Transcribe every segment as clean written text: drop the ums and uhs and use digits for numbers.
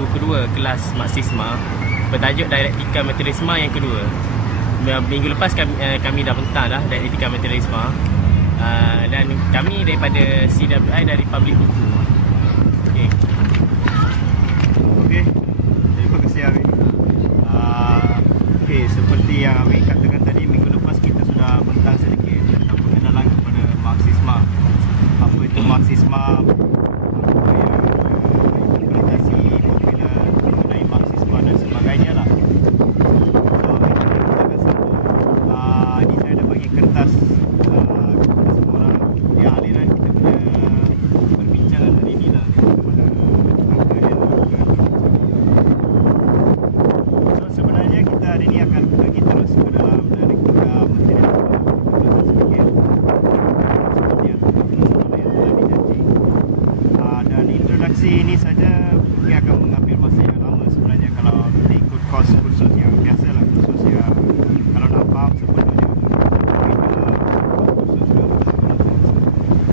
minggu kedua kelas Marxisma bertajuk Dialektika Materialisme yang kedua. Minggu lepas kami dah bentang dah Dialektika Materialisme, dan kami daripada CWI dari Public Buku. Okey, terima kasih Amin. Okey, seperti yang Amin katakan tadi, minggu lepas kita sudah bentang sedikit tentang pengenalan kepada Marxisme. Apa itu Marxisme, apa yang interpretasi popular mengenai Marxisme dan sebagainya lah. So, kita akan sambung. Ini saya dah bagi kertas kepada semua orang. Di aliran kita punya perbincangan hari ini lah, kepada angka yang so sebenarnya kita hari ini akan pergi terus ke dalam dialektika materialisme sedikit seperti yang telah dijanji. Dan introduksi ini saja mungkin akan mengambil masa yang lama sebenarnya kalau kita ikut kursus yang biasa lah, kursus yang kalau nak faham sepenuhnya kursus ke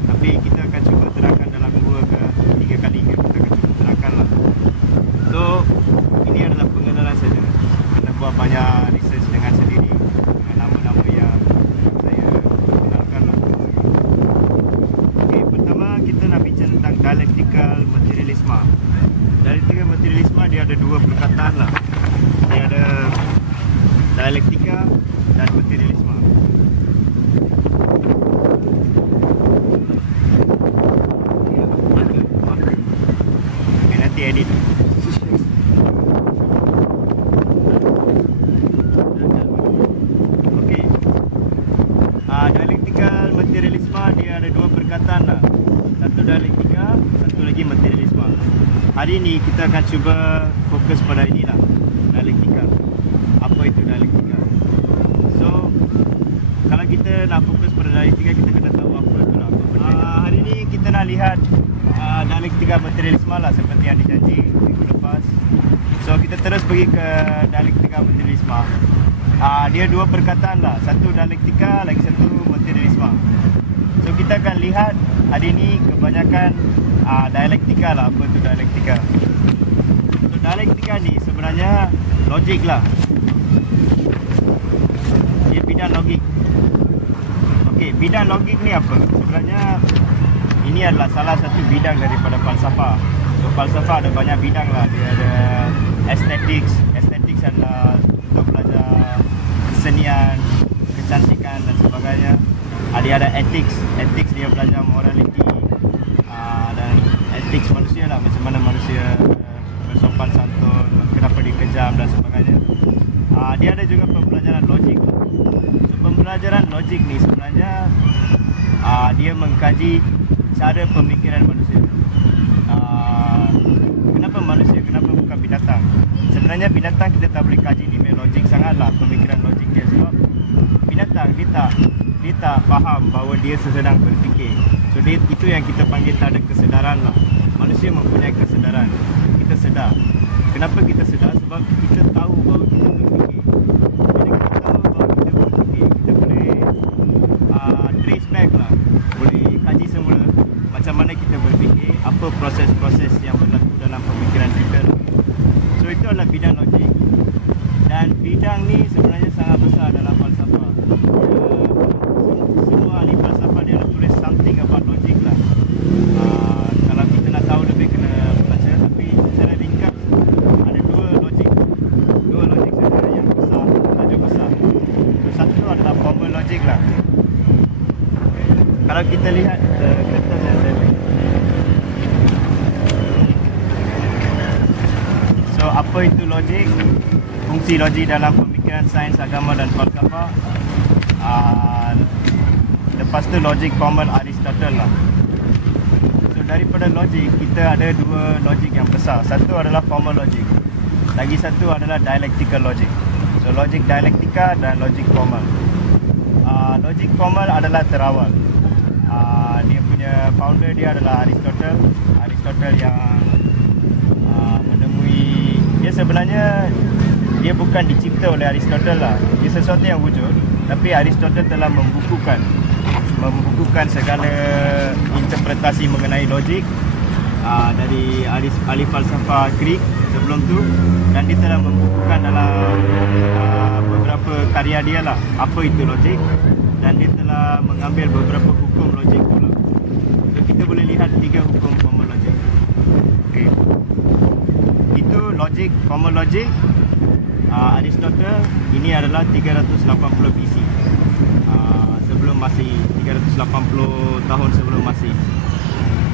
tapi kita akan cuba terangkan dalam 2 ke 3 kali kita akan cuba terangkan lah. So ini adalah pengenalan saja, kena buat banyak research dengan sendiri dengan nama-nama yang saya kenalkan lah. Okey, pertama kita nak bincang tentang dialektikal materialisme. Dialektika materialisme dia ada 2 perkataan lah. Dia ada dialektika dan materialisme. Okay, nanti edit. Okey. Dialektikal materialisme dia ada 2 perkataan lah. Satu dialektika, satu lagi materialisme. Hari ini kita akan cuba fokus pada inilah, dialektika. Apa itu dialektika? So, kalau kita nak fokus pada dialektika, kita kena tahu apa itu lah. Hari ini kita nak lihat dialektika materialisme lah seperti yang dijanji minggu lepas. So, kita terus pergi ke dialektika materialisme. Dia 2 perkataan lah. Satu dialektika, lagi satu materialisme. So, kita akan lihat hari ini kebanyakan dialektika lah. Apa itu dialektika? So, dialektika ni sebenarnya logik lah. Dia bidang logik. Okey, bidang logik ni apa? Sebenarnya ini adalah salah satu bidang daripada falsafah. So, falsafah ada banyak bidang lah. Dia ada aesthetics. Aesthetics adalah untuk belajar kesenian, kecantikan dan sebagainya. Dia ada ethics. Ethics dia belajar morality, dan ethics manusia lah, macam mana manusia bersopan santun, kenapa dikejam dan sebagainya. Dia ada juga pembelajaran logik. So, pembelajaran logik ni sebenarnya dia mengkaji cara pemikiran manusia. Kenapa manusia, kenapa bukan binatang? Sebenarnya binatang kita tak boleh kaji ni logik sangatlah, pemikiran logik dia, sebab binatang dia tak faham bahawa dia sedang berfikir. So itu yang kita panggil tak ada kesedaran lah. Manusia mempunyai kesedaran. Kita sedar. Kenapa kita sedar? Sebab kita tahu bahawa kita berfikir. Bila kita tahu bahawa kita berfikir, kita boleh trace back lah, boleh kaji semula macam mana kita berfikir, apa proses-proses yang berlaku dalam pemikiran kita. So itu adalah bidang logik. Dan bidang ni sebenarnya sangat besar dalam falsafah. Semua ahli falsafah dia ada tulis something about logic lah. Kalau kita nak tahu lebih kena baca, tapi secara ringkas ada 2 logik saja yang besar, tajuk besar. So, satu adalah formal logic lah. Kalau kita lihat kertas yang saya beri. So apa itu logik? Fungsi logik dalam pemikiran sains, agama dan falsafah. Lepas tu logik formal Aristotle lah. So daripada logik kita ada 2 logik yang besar. Satu adalah formal logik, lagi satu adalah dialectical logic. So logik dialektika dan logik formal. Logik formal adalah terawal. Dia punya founder dia adalah Aristotle. Aristotle yang menemui, dia sebenarnya dia bukan dicipta oleh Aristotle lah. Dia sesuatu yang wujud, tapi Aristotle telah membukukan segala interpretasi mengenai logik dari ahli falsafah Greek sebelum tu, dan dia telah membukukan dalam beberapa karya dia lah apa itu logik, dan dia telah mengambil beberapa hukum logik pula. So kita boleh lihat 3 hukum formal logik. Okay. Itu logik, formal logik Aristotle. Ini adalah 380 BC, sebelum Masih, 380 tahun sebelum Masih.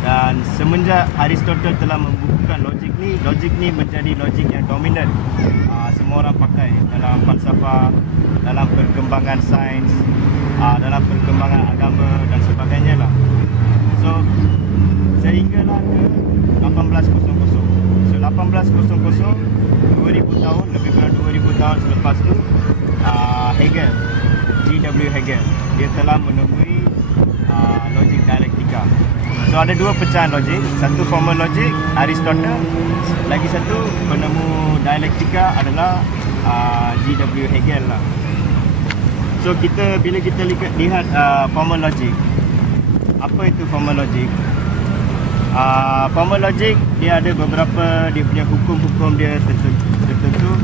Dan semenjak Aristotle telah membukukan logik ni menjadi logik yang dominan. Semua orang pakai dalam falsafah, dalam perkembangan sains, dalam perkembangan agama dan sebagainya lah. So sehinggalah ke 1800. So 1800, 2000 tahun, lebih kurang 2000 tahun selepas tu, Hegel, G.W. Hegel, dia telah menemui logik dialektika. So ada 2 pecahan logik, satu formal logik Aristotle, lagi satu penemu dialektika adalah G.W. Hegel lah. So bila kita lihat formal logik, apa itu formal logik? Formal logik dia ada beberapa dia punya hukum-hukum dia tertentu.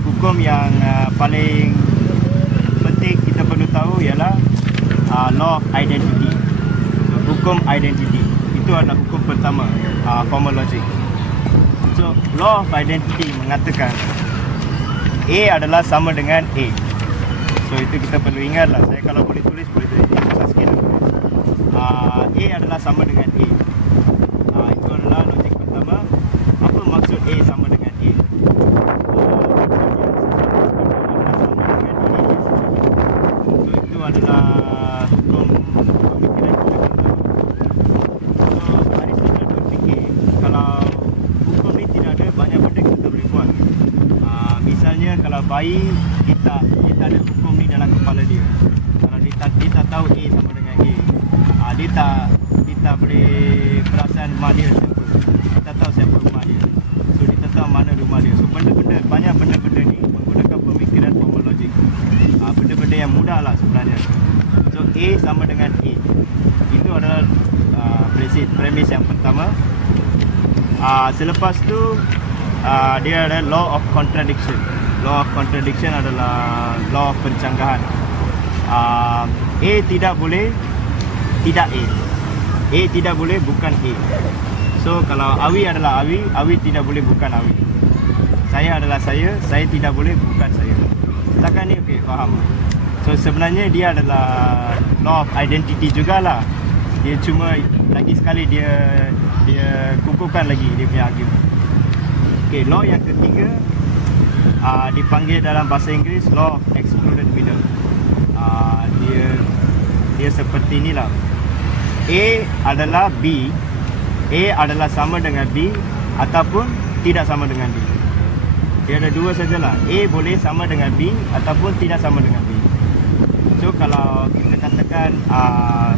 Hukum yang paling penting kita perlu tahu ialah law of identity. So, hukum identity itu adalah hukum pertama formal logic. So law of identity mengatakan A adalah sama dengan A. So itu kita perlu ingat lah. Saya kalau boleh tulis susah sikit lah. A adalah sama dengan A. Itu adalah logik pertama. Apa maksud A sama dengan A? So itu adalah hukum pemikiran kita pertama. So Aristotle berfikir kalau hukum ni tidak ada, banyak benda kita boleh buat. Misalnya kalau bayi dia tak ada hukum ni dalam kepala dia. Kalau dia tak tahu A sama dengan A, dia tak boleh perasan rumah dia siapa. Dia tak tahu siapa rumah dia. So dia tak tahu mana rumah dia. So banyak benda-benda ni menggunakan pemikiran formal logic. Benda-benda yang mudah lah sebenarnya. So A sama dengan A. Itu adalah premis yang pertama. Selepas tu dia ada law of contradiction. Law of contradiction adalah law of pencanggahan. A tidak boleh tidak A. A tidak boleh bukan A. So kalau Awi adalah Awi, Awi tidak boleh bukan Awi. Saya adalah saya tidak boleh bukan saya. Setakat ni okey, faham. So sebenarnya dia adalah law of identity jugalah. Dia cuma lagi sekali dia kukuhkan lagi dia punya argument. Okay, law yang ketiga dipanggil dalam bahasa Inggeris law of excluded middle. Dia seperti inilah. A adalah B, A adalah sama dengan B ataupun tidak sama dengan B. Dia ada dua sajalah. A boleh sama dengan B ataupun tidak sama dengan B. So kalau kita katakan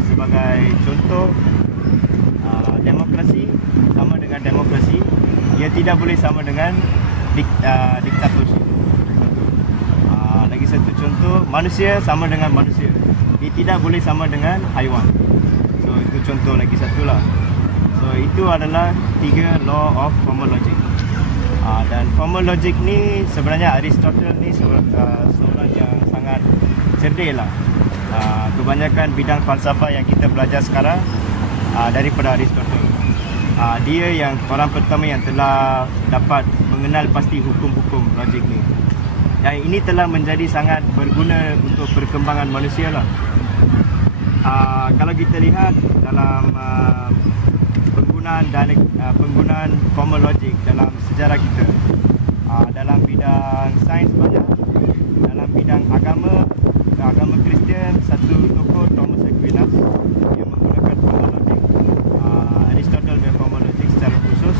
sebagai contoh, demokrasi sama dengan demokrasi, ia tidak boleh sama dengan diktatorship. Lagi satu contoh, manusia sama dengan manusia, dia tidak boleh sama dengan haiwan. So itu contoh lagi satu lah. So itu adalah 3 law of formal logic. Dan formal logic ni sebenarnya Aristotle ni seorang yang sangat cerdik lah. Kebanyakan bidang falsafah yang kita belajar sekarang daripada Aristotle. Dia yang orang pertama yang telah dapat mengenal pasti hukum-hukum logik ni. Dan ini telah menjadi sangat berguna untuk perkembangan manusia lah. Kalau kita lihat dalam penggunaan formal logic dalam sejarah kita, dalam bidang sains banyak, dalam bidang agama Kristian, satu tokoh Thomas Aquinas yang menggunakan formal logic, Aristotle punya formal logic secara khusus,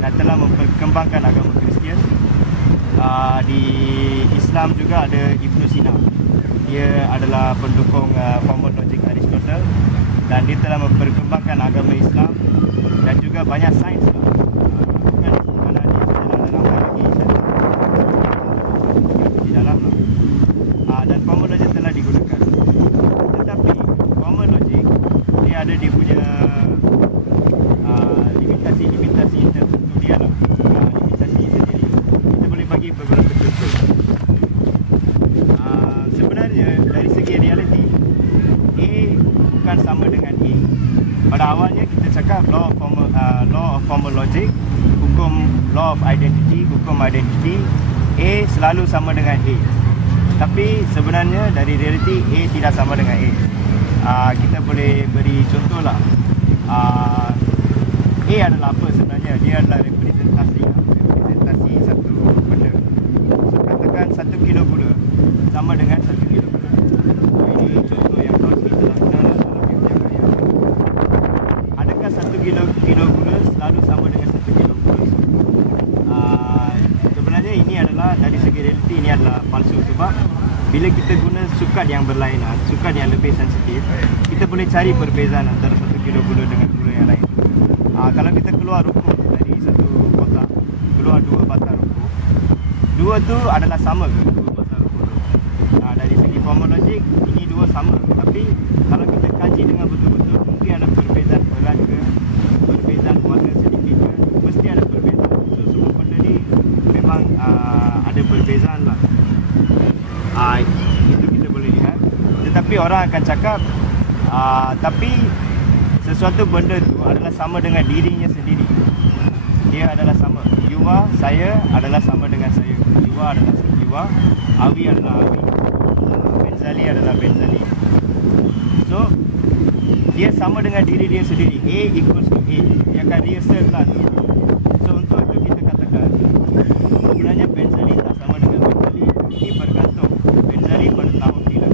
dan telah memperkembangkan agama Kristian. Di Islam juga ada Ibn Sina. Dia adalah pendukung formal logic Aristotle, dan dia telah memperkembangkan agama Islam dan juga banyak sains lah. Bukan kerana dia dalam lagi di dalam lah. Dan formal logic telah digunakan. Tetapi formal logic dia ada dia punya limitasi tertentu dia lah. Limitasi saja. law of formal logic, hukum law of identity, hukum identity, A selalu sama dengan A. Tapi sebenarnya dari realiti A tidak sama dengan A. Kita boleh beri contoh lah. A adalah apa sebenarnya? Dia adalah representasi satu benda. So katakan 1 kilo gula sama dengan 1 kilo gula. So ini contoh yang kalau kita lakukan dalam biologi. Adakah 1 kilo gula selalu sama dengan 1 kilo gula? Sebenarnya ini adalah dari segi realiti ini adalah palsu, sebab bila kita guna sukat yang berlainan, sukat yang lebih sensitif, kita boleh cari perbezaan antara 1 kilo gula dengan gula yang lain. Kalau kita keluar rokok dari satu kotak, keluar 2 batang rokok, 2 tu adalah sama ke 2 batang rokok tu? Dari segi formal logik, ini 2 sama. Tapi kalau kita kaji dengan betul-betul, mungkin ada perbezaan berat ke, perbezaan warna sedikit ke, mesti ada perbezaan. So semua benda ni memang ada perbezaan lah. Itu kita boleh lihat. Tetapi orang akan cakap tapi sesuatu benda tu adalah sama dengan dirinya sendiri. Dia adalah sama. You are, saya adalah sama dengan saya. You are adalah you are, Awi adalah Awi, Benzali adalah Benzali. So dia sama dengan diri dia sendiri. A equals to A. Dia akan reassert lah tu. So untuk itu kita katakan sebenarnya Benzali tak sama dengan Benzali. Ini bergantung Benzali pada tahun bila.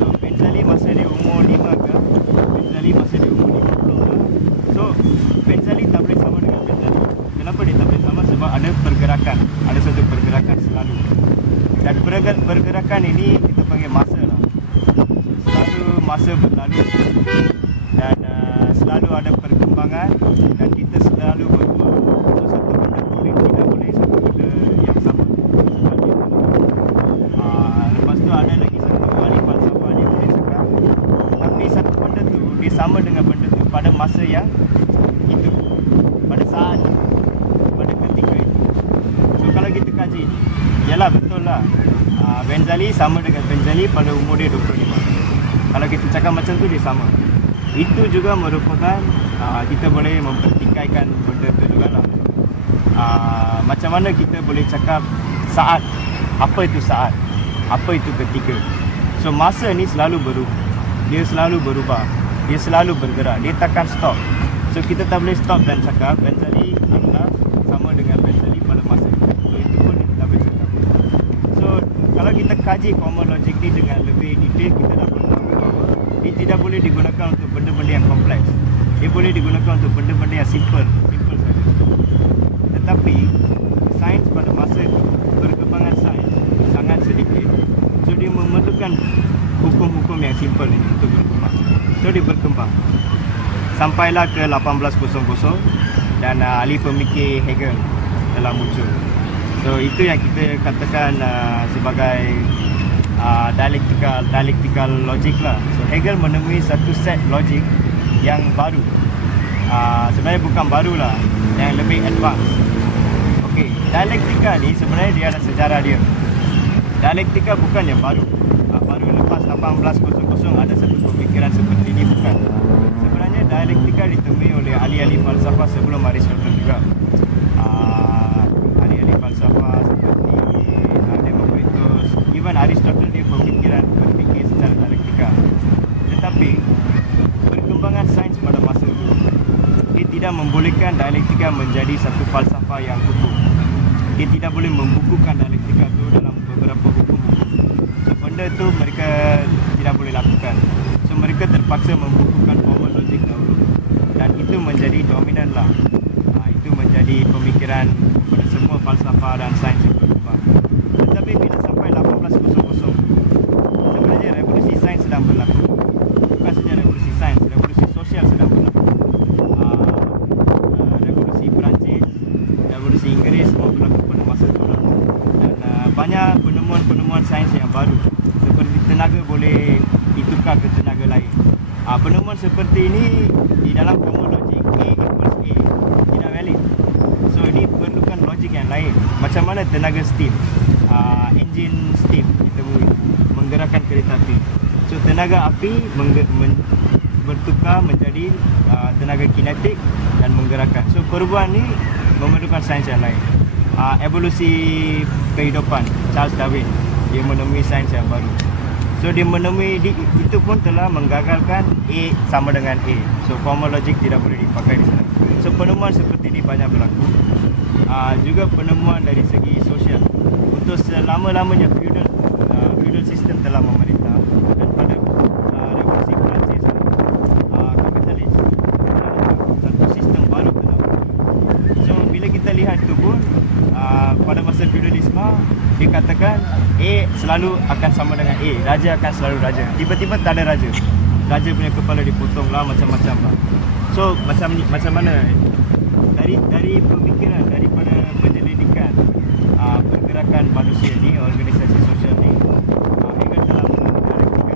So Benzali masa dia umur 5 ke, Benzali masa dia umur 50 ke. So Benzali tak boleh sama dengan Benzali. Kenapa dia tak boleh sama? Sebab ada pergerakan, ada satu pergerakan selalu. Dan pergerakan ini kita panggil masa lah. Selalu masa berlalu dan selalu ada perkembangan dan kita selalu berubah. So satu benda tidak boleh satu benda yang sama. Sebab dia lepas tu ada lagi satu ahli falsafah dia boleh cakap, tapi satu benda tu dia sama dengan benda tu pada masa yang itu, pada saat itu, pada ketika itu. So kalau kita kaji ni, yalah betul lah, Benzali sama dengan Benzali pada umur dia 25. Kalau kita cakap macam tu, dia sama. Itu juga merupakan kita boleh mempertikaikan benda tu juga lah. Macam mana kita boleh cakap saat, apa itu saat, apa itu ketika. So masa ni selalu berubah, dia selalu berubah, dia selalu bergerak, dia takkan stop. So kita tak boleh stop dan cakap Benzali adalah sama dengan Benzali pada masa itu. So itu pun kita tak boleh cakap. So kalau kita kaji formal logik ni dengan lebih detail, kita dapat tahu bahawa dia tidak boleh digunakan untuk benda-benda yang kompleks. Dia boleh digunakan untuk benda-benda yang simple saja. Tetapi sains pada masa itu, perkembangan sains sangat sedikit. So dia memerlukan hukum-hukum yang simple ini untuk berkembang. So dia berkembang sampailah ke 1800 dan ahli pemikir Hegel telah muncul. So itu yang kita katakan sebagai dialectical logic lah. So Hegel menemui satu set logik yang baru. Sebenarnya bukan baru lah, yang lebih advance. Okey, dialektika ni sebenarnya dia ada sejarah dia. Dialektika bukan yang baru. Baru lepas 1800 ada satu pemikiran seperti ini, bukan. Sebenarnya dialektika ditemui oleh ahli-ahli falsafah sebelum Aristotle juga. Ahli-ahli falsafah seperti Democritus, even Aristotle dia berfikir secara dialektika. Tetapi perkembangan sains pada masa itu, dia tidak membolehkan dialektika menjadi satu falsafah yang utuh. Dia tidak boleh membukukan dialektika itu dalam beberapa hukum-hukum. So benda tu mereka tidak boleh lakukan. So mereka terpaksa membukukan formal logik dahulu, dan itu menjadi dominan lah. Itu menjadi pemikiran pada semua falsafah dan sains yang berkembang. Tetapi bila sampai 1800, sebenarnya revolusi sains sedang berlaku. Bukan saja revolusi sains, revolusi sosial sedang berlaku. Revolusi Perancis, revolusi Inggeris semua berlaku pada masa itu lah. Dan banyak penemuan-penemuan sains yang baru, seperti tenaga boleh ditukar ke tenaga lain. Penemuan seperti ini di dalam formal logik A equals A tidak valid. So ini perlukan logik yang lain. Macam mana tenaga steam, engine steam ditemui menggerakkan kereta api. So tenaga api bertukar menjadi tenaga kinetik dan menggerakkan. So perubahan ni memerlukan sains yang lain. Evolusi kehidupan, Charles Darwin, dia menemui sains yang baru. So dia menemui itu pun telah menggagalkan A sama dengan A. So formal logic tidak boleh dipakai di sana. So penemuan seperti ini banyak berlaku. Juga penemuan dari segi sosial. Untuk selama-lamanya feudal sistem telah memerintah, dan pada revolusi Perancis kapitalis satu sistem baru telah. So bila kita lihat itu pun pada masa feudalisme dikatakan A selalu akan sama dengan A, raja akan selalu raja. Tiba-tiba tak ada raja. Raja punya kepala dipotong lah, macam-macam lah. So macam mana dari pemikiran, daripada penyelidikan pergerakan manusia ni, organisasi sosial ni, Hegel telah mendialektika.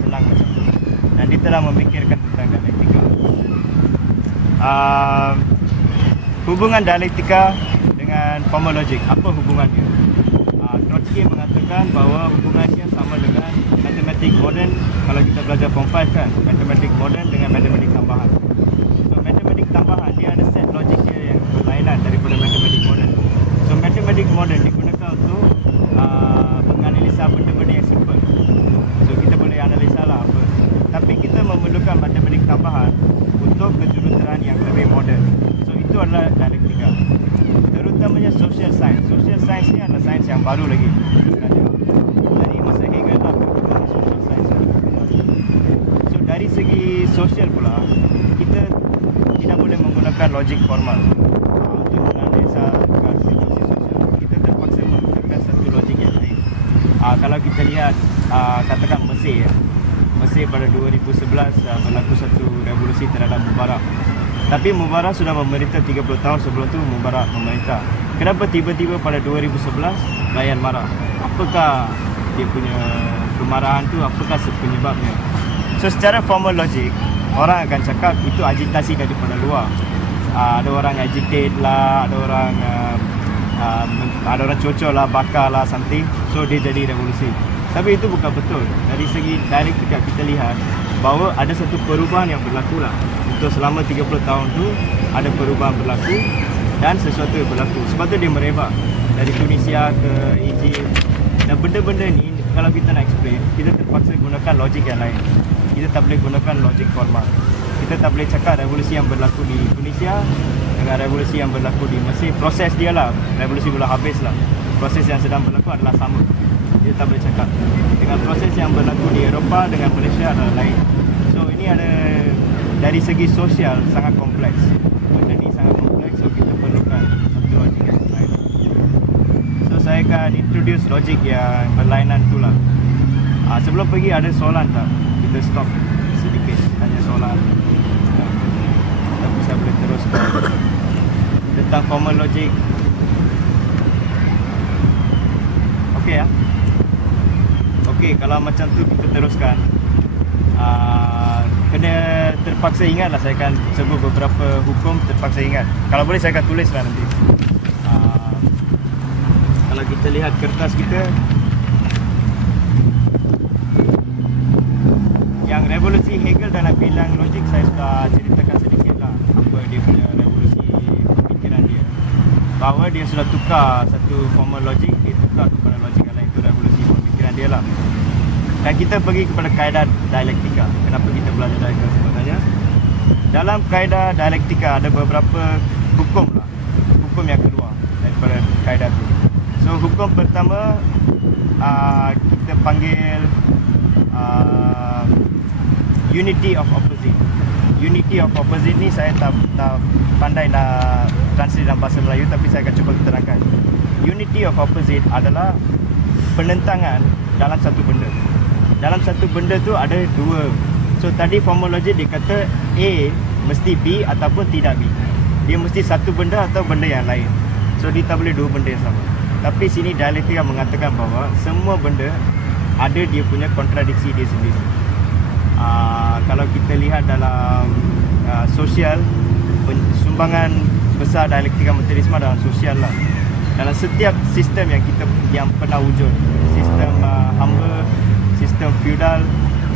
Senang macam tu. Dan dia telah memikirkan tentang dialektika. Hubungan dialektika dengan formal logic, apa hubungan dia? Trotsky mengatakan bahawa hubungannya sama dengan matematik moden. Kalau kita belajar form 5 kan, matematik moden dengan matematik tambahan. So matematik tambahan dia ada set logik dia yang berlainan daripada matematik moden. So matematik moden digunakan untuk menganalisa benda-benda yang simple. So kita boleh analisa lah apa. Tapi kita memerlukan matematik tambahan untuk kejuruteraan yang lebih moden. So itu adalah dialektika. Terutamanya social science. Social science ni adalah sains yang baru lagi. Dari masa Hegel lah social science. So dari segi sosial pula, kita tidak boleh menggunakan logik formal untuk menganalisa situasi sosial. Kita terpaksa menggunakan satu logik yang lain. Kalau kita lihat katakan Mesir, Mesir pada 2011 berlaku satu revolusi terhadap Mubarak. Tapi Mubarak sudah memerintah 30 tahun sebelum tu Mubarak memerintah. Kenapa tiba-tiba pada 2011 rakyat marah? Apakah dia punya kemarahan tu? Apakah penyebabnya? So secara formal logic, orang akan cakap itu agitasi daripada luar. Ada orang agitate lah, ada orang cocok lah, bakar lah, something. So dia jadi revolusi. Tapi itu bukan betul. Dari segi dialektika kita lihat bahawa ada satu perubahan yang berlaku lah. Untuk selama 30 tahun tu ada perubahan berlaku dan sesuatu yang berlaku. Sebab tu dia merebak dari Tunisia ke Egypt. Dan benda-benda ni kalau kita nak explain, kita terpaksa gunakan logik yang lain. Kita tak boleh gunakan logik formal. Kita tak boleh cakap revolusi yang berlaku di Tunisia dengan revolusi yang berlaku di Mesir, proses dia lah, revolusi belum habis lah. Proses yang sedang berlaku adalah sama. Kita tak boleh cakap. Dengan proses yang berlaku di Eropah dengan Malaysia adalah lain. So ini ada dari segi sosial sangat kompleks. Benda ni sangat kompleks, so kita perlukan satu logik yang lain. So saya akan introduce logik yang berlainan tu lah. Sebelum pergi ada soalan tak? Kita stop sedikit tanya soalan. Tapi saya boleh teruskan tentang formal logic. Okey ya? Okey, kalau macam tu kita teruskan. Kena terpaksa ingat lah, saya akan sebut beberapa hukum, terpaksa ingat. Kalau boleh saya akan tulis lah nanti. Kalau kita lihat kertas kita, yang revolusi Hegel dalam bidang logik saya sudah ceritakan sedikit lah apa dia punya revolusi pemikiran dia. Bahawa dia sudah tukar satu formal logik, dia tukar kepada logik yang lain. Itu revolusi pemikiran dia lah. Dan kita pergi kepada kaedah dialektika. Kenapa kita belajar dialektika sebenarnya? Dalam kaedah dialektika ada beberapa hukum lah. Hukum yang kedua daripada kaedah itu. So hukum pertama kita panggil unity of opposite. Unity of opposite ni saya tak pandai nak translate dalam bahasa Melayu, tapi saya akan cuba terangkan. Unity of opposite adalah penentangan dalam satu benda. Dalam satu benda tu ada dua. So tadi formal logic dia kata A mesti B ataupun tidak B. Dia mesti satu benda atau benda yang lain. So dia tak boleh dua benda yang sama. Tapi sini dialektika mengatakan bahawa semua benda ada dia punya kontradiksi dia sendiri. Kalau kita lihat dalam sosial, sumbangan besar dialektika materialisme dalam sosial lah. Dalam setiap sistem yang pernah wujud, sistem hamba, sistem feudal,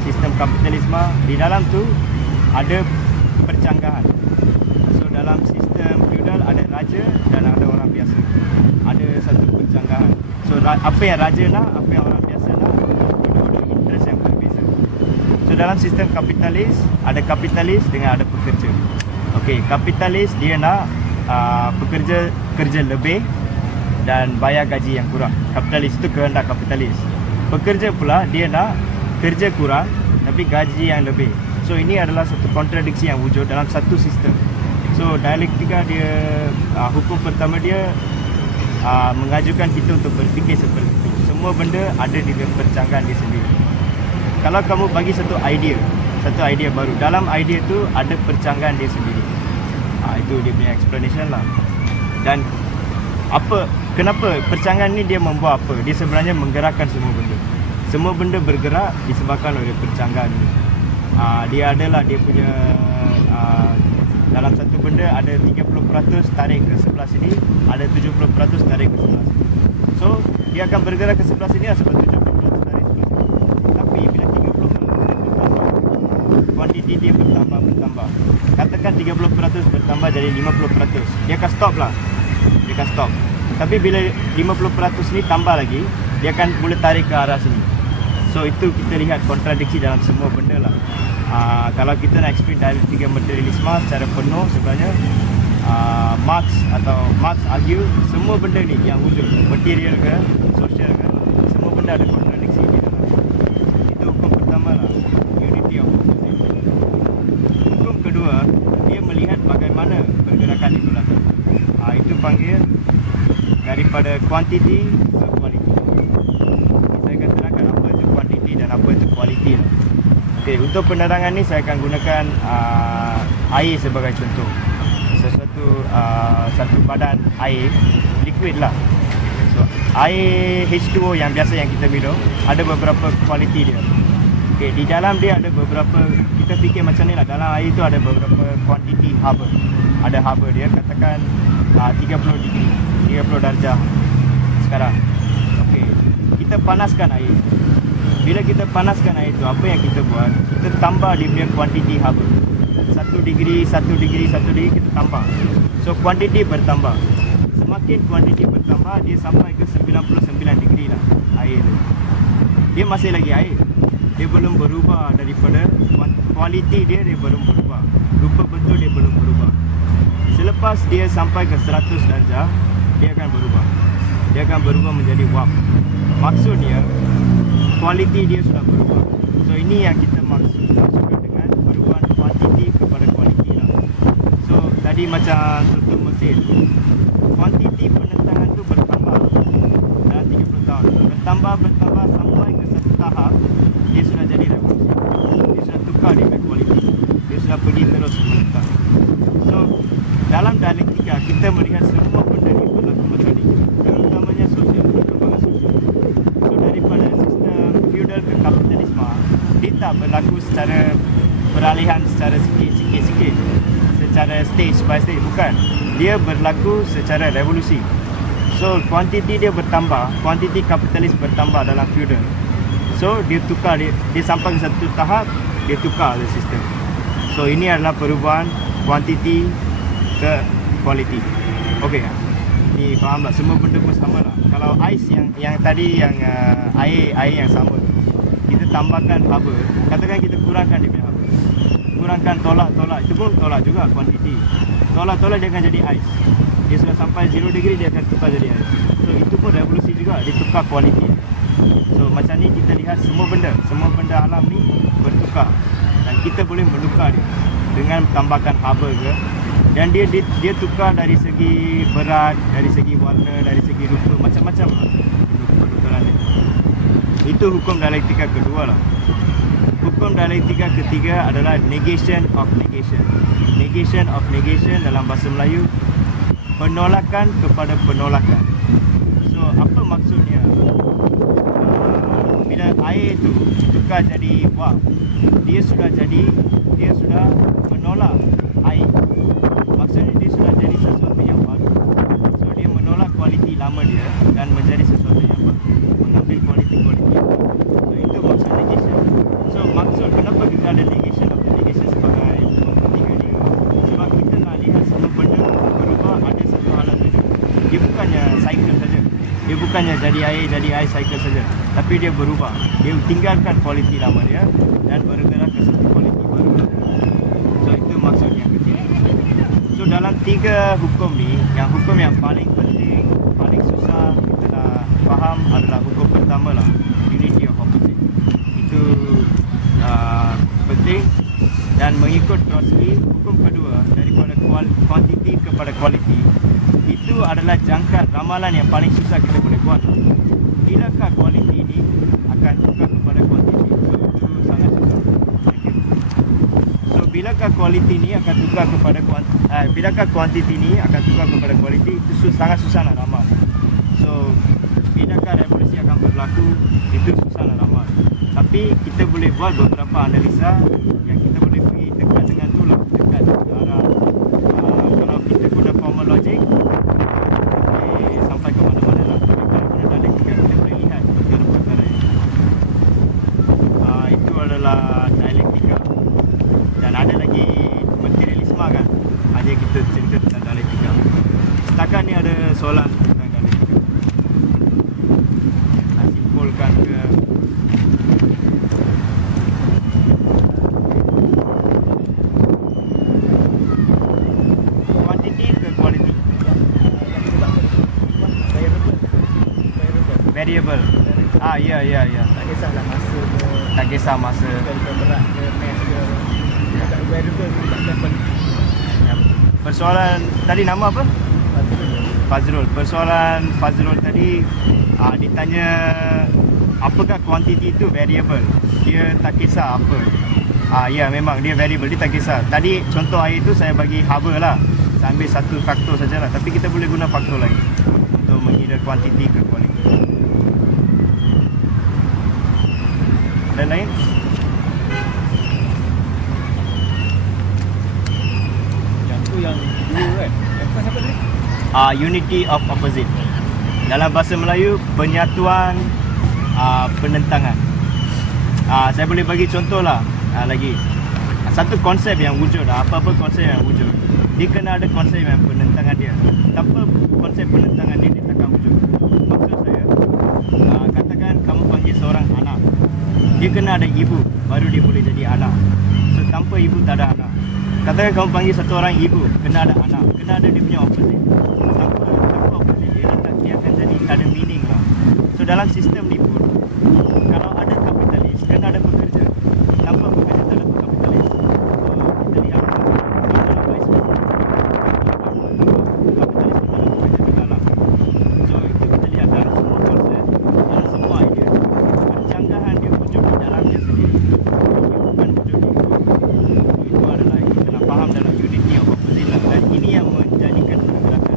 sistem kapitalisme, di dalam tu ada percanggahan. So dalam sistem feudal ada raja dan ada orang biasa. Ada satu percanggahan. So apa yang raja nak, apa yang orang biasa nak, dua-dua interest yang berbeza. So dalam sistem kapitalis, ada kapitalis dengan ada pekerja. Okey, kapitalis dia nak pekerja kerja lebih dan bayar gaji yang kurang. Kapitalis itu kehendak kapitalis. Pekerja pula dia nak kerja kurang tapi gaji yang lebih. So ini adalah satu kontradiksi yang wujud dalam satu sistem. So dialektika dia hukum pertama dia mengajukan kita untuk berfikir seperti itu. Semua benda ada di dalam percanggahan dia sendiri. Kalau kamu bagi satu idea baru, dalam idea tu ada percanggahan dia sendiri. Itu dia punya explanation lah. Dan kenapa percanggahan ni dia membuat apa? Dia sebenarnya menggerakkan semua benda. Semua benda bergerak disebabkan oleh percanggahan ni. Dia adalah dia punya dalam satu benda ada 30% tarik ke sebelah sini, ada 70% tarik ke sebelah sini. So dia akan bergerak ke sebelah sini sebab 70% tarik sebelah sini. Tapi bila 30% bertambah, kuantiti dia bertambah. Katakan 30% bertambah jadi 50%. Dia akan stop lah. Dia akan stop. Tapi bila 50% ni tambah lagi, dia akan boleh tarik ke arah sini. So itu kita lihat kontradiksi dalam semua benda lah. Kalau kita nak explain dialektika materialisme secara penuh, sebenarnya Marx argue semua benda ni yang wujud, material ke, sosial ke, semua benda ada kontradiksi di dalam. Itu hukum pertama lah, unity of opposition. Hukum kedua, dia melihat bagaimana pergerakan itu lah. Itu panggil daripada quantity ke quality. Saya akan terangkan apa itu quantity dan apa itu quality lah. Okay, untuk penerangan ni saya akan gunakan air sebagai contoh. Satu badan air liquid lah. So air H2O yang biasa yang kita minum ada beberapa kualiti dia. Okay, di dalam dia ada beberapa, kita fikir macam ni lah, dalam air tu ada beberapa kuantiti haba. Ada haba dia katakan 30 degree, 30 darjah sekarang. Okay, kita panaskan air. Bila kita panaskan air tu, apa yang kita buat? Kita tambah dia punya kuantiti haba. 1 degree kita tambah. So kuantiti bertambah. Semakin kuantiti bertambah, dia sampai ke 99 degree lah air tu. Dia masih lagi air. Dia belum berubah daripada kualiti dia belum berubah. Rupa bentuk dia belum berubah. Selepas dia sampai ke 100 darjah, dia akan berubah. Dia akan berubah menjadi warm. Maksudnya kualiti dia sudah berubah. So ini yang kita maksudkan dengan perubahan kuantiti kepada kualiti lah. So tadi macam contoh mesin, kuantiti penentangan tu bertambah dalam 30 tahun. Bertambah sampai ke satu tahap dia sudah jadi revolusi. Dia sudah tukar dia punya kualiti. Dia sudah pergi terus menentang. So dalam dialektika kita melihat semua benda ni berlaku macam ni. Terutamanya sosial, perkembangan sosial. So daripada sistem feudal ke kapitalisme, dia tak berlaku secara peralihan secara sikit-sikit, secara stage by stage, bukan. Dia berlaku secara revolusi. So kuantiti dia bertambah, kuantiti kapitalis bertambah dalam feudal. So dia tukar, dia sampai ke satu tahap, dia tukar the sistem. So ini adalah perubahan kuantiti ke quality. Okey, ni faham tak? Semua benda pun sama lah. Kalau ais yang tadi yang air yang sama, kita tambahkan haba, katakan kita kurangkan dia punya haba, kurangkan tolak, itu pun tolak juga kuantiti. Tolak dia akan jadi ais. Dia sudah sampai 0 degree, dia akan tukar jadi ais. So itu pun revolusi juga, dia tukar kualiti. So macam ni kita lihat semua benda alam ni bertukar, dan kita boleh menukar dia dengan tambahkan haba ke. Dan dia tukar dari segi berat, dari segi warna, dari segi rupa, macam-macam lah penukaran dia. Itu hukum dialektika kedua lah. Hukum dialektika ketiga adalah negation of negation. Negation of negation dalam bahasa Melayu, penolakan kepada penolakan. So apa maksudnya? Bila air tu tukar jadi wap, dia sudah menolak air. Maksudnya dia sudah jadi sesuatu yang baru. So dia menolak kualiti lama dia dan menjadi sesuatu yang baru, mengambil kualiti yang baru. So itu maksud negation. So maksud kenapa bukannya jadi air cycle saja, tapi dia berubah. Dia tinggalkan kualiti lama dia dan bergerak ke satu kualiti baru. So itu maksud yang ketiga. So dalam 3 hukum ni, hukum yang paling penting, paling susah kita nak faham adalah hukum pertama lah, unity of opposite. Itu penting. Dan mengikut Trotsky, hukum kedua daripada kuantiti kepada kualiti, itu adalah jangkaan ramalan yang paling susah kita boleh buat. Bilakah kualiti ini akan tukar kepada kuantiti? So itu sangat susah. Okay. So bilakah kualiti ini akan tukar kepada bilakah kuantiti ini akan tukar kepada kualiti, itu sangat susah nak ramal. So bilakah revolusi akan berlaku, itu susah nak ramal. Tapi kita boleh buat beberapa analisa yang kita boleh pergi dekat dengan tu lah, dekat arah kalau kita guna formal logic boleh sampai ke mana-mana lah. Tapi kalau guna dialektika kita boleh lihat perkara-perkara ini. Itu adalah dialektika. Dan ada lagi materialisme kan, ada kita cerita tentang dialektika. Setakat ni ada soalan tentang dialektika, nak simpulkan ke? Variable. Ya. Tak kisahlah masa ke, Tak kisah masa. ke berat ke, mass ke. Tak variable tak sampai. Persoalan tadi nama apa? Fazrul. Persoalan Fazrul tadi ditanya apakah kuantiti itu variable. Dia tak kisah apa. Ya memang dia variable, dia tak kisah. Tadi contoh air itu saya bagi hover lah. Saya ambil satu faktor sajalah, tapi kita boleh guna faktor lagi untuk mengira kuantiti ke kualiti. Ada lain? Yang tu yang dua kan. Yang first apa tadi? Unity of opposite. Dalam bahasa Melayu, penyatuan penentangan. Saya boleh bagi contoh lah lagi. Satu konsep yang wujud, apa-apa konsep yang wujud, dia kena ada konsep yang penentangan dia. Tanpa konsep penentangan dia takkan wujud. Maksud saya, katakan kamu panggil seorang anak, dia kena ada ibu, baru dia boleh jadi anak. So tanpa ibu tak ada anak. Katakan kamu panggil satu orang ibu, kena ada anak, kena ada dia punya opposite. Tanpa opposite dia akan jadi tak ada meaning lah. So dalam sistem ni pun, kalau ada kapitalis, kena ada pekerja. Tanpa pekerja tak ada kapitalis. So kita lihat dalam Malaysia, kapitalis pun ada pekerja di dalam. So itu kita lihat dalam semua konsep, dalam semua idea, percanggahan dia wujud di dalamnya sendiri. Dia bukan wujud di luar. Itu adalah kita nak faham dalam unity of opposite lah. Dan ini yang menjadikan pergerakan.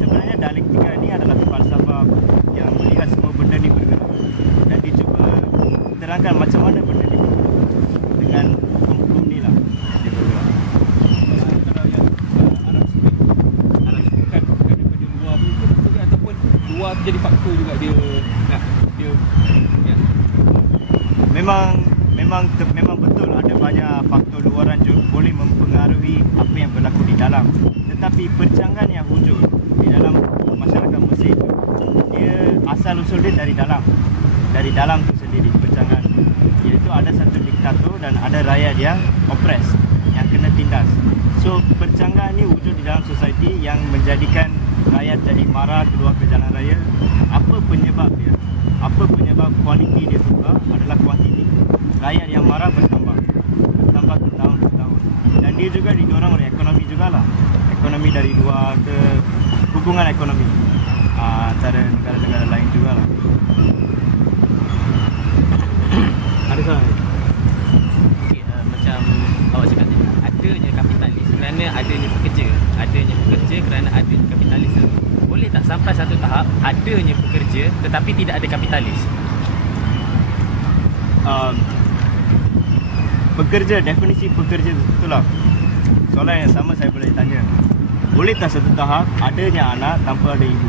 Sebenarnya dialektika ini adalah falsafah yang melihat semua benda ni bergerak. Dan dia cuba terangkan macam mana benda ni bergerak. Dengan hukum-hukum ni lah dia bergerak. Kalau yang Arab Spring bukan daripada luar pun ke maksudnya, ataupun luar tu jadi faktor juga dia nak dia ya. Memang betul ada banyak faktor luaran juga boleh mempengaruhi apa yang berlaku di dalam. Tetapi percanggahan yang wujud di dalam masyarakat Mesir itu, dia asal usul dia dari dalam. Dari dalam tu sendiri percanggahan. Iaitu ada satu diktator dan ada rakyat yang oppress, yang kena tindas. So percanggahan ni wujud di dalam society yang menjadikan rakyat jadi marah, keluar ke jalan raya. Apa penyebab dia? Apa penyebab kualiti dia tukar adalah kuantiti. Rakyat yang marah bertambah tahun ke tahun. Dan dia juga didorong oleh ekonomi jugalah. Ekonomi dari luar ke hubungan ekonomi antara negara-negara lain jugalah. Ada soalan? Okay, macam awak cakap tadi, adanya kapitalis kerana adanya pekerja kerana adanya kapitalis. Boleh tak sampai satu tahap adanya pekerja tetapi tidak ada kapitalis? Pekerja, definisi pekerja itulah soalan yang sama saya boleh tanya. Boleh tak satu tahap adanya anak tanpa ada ibu?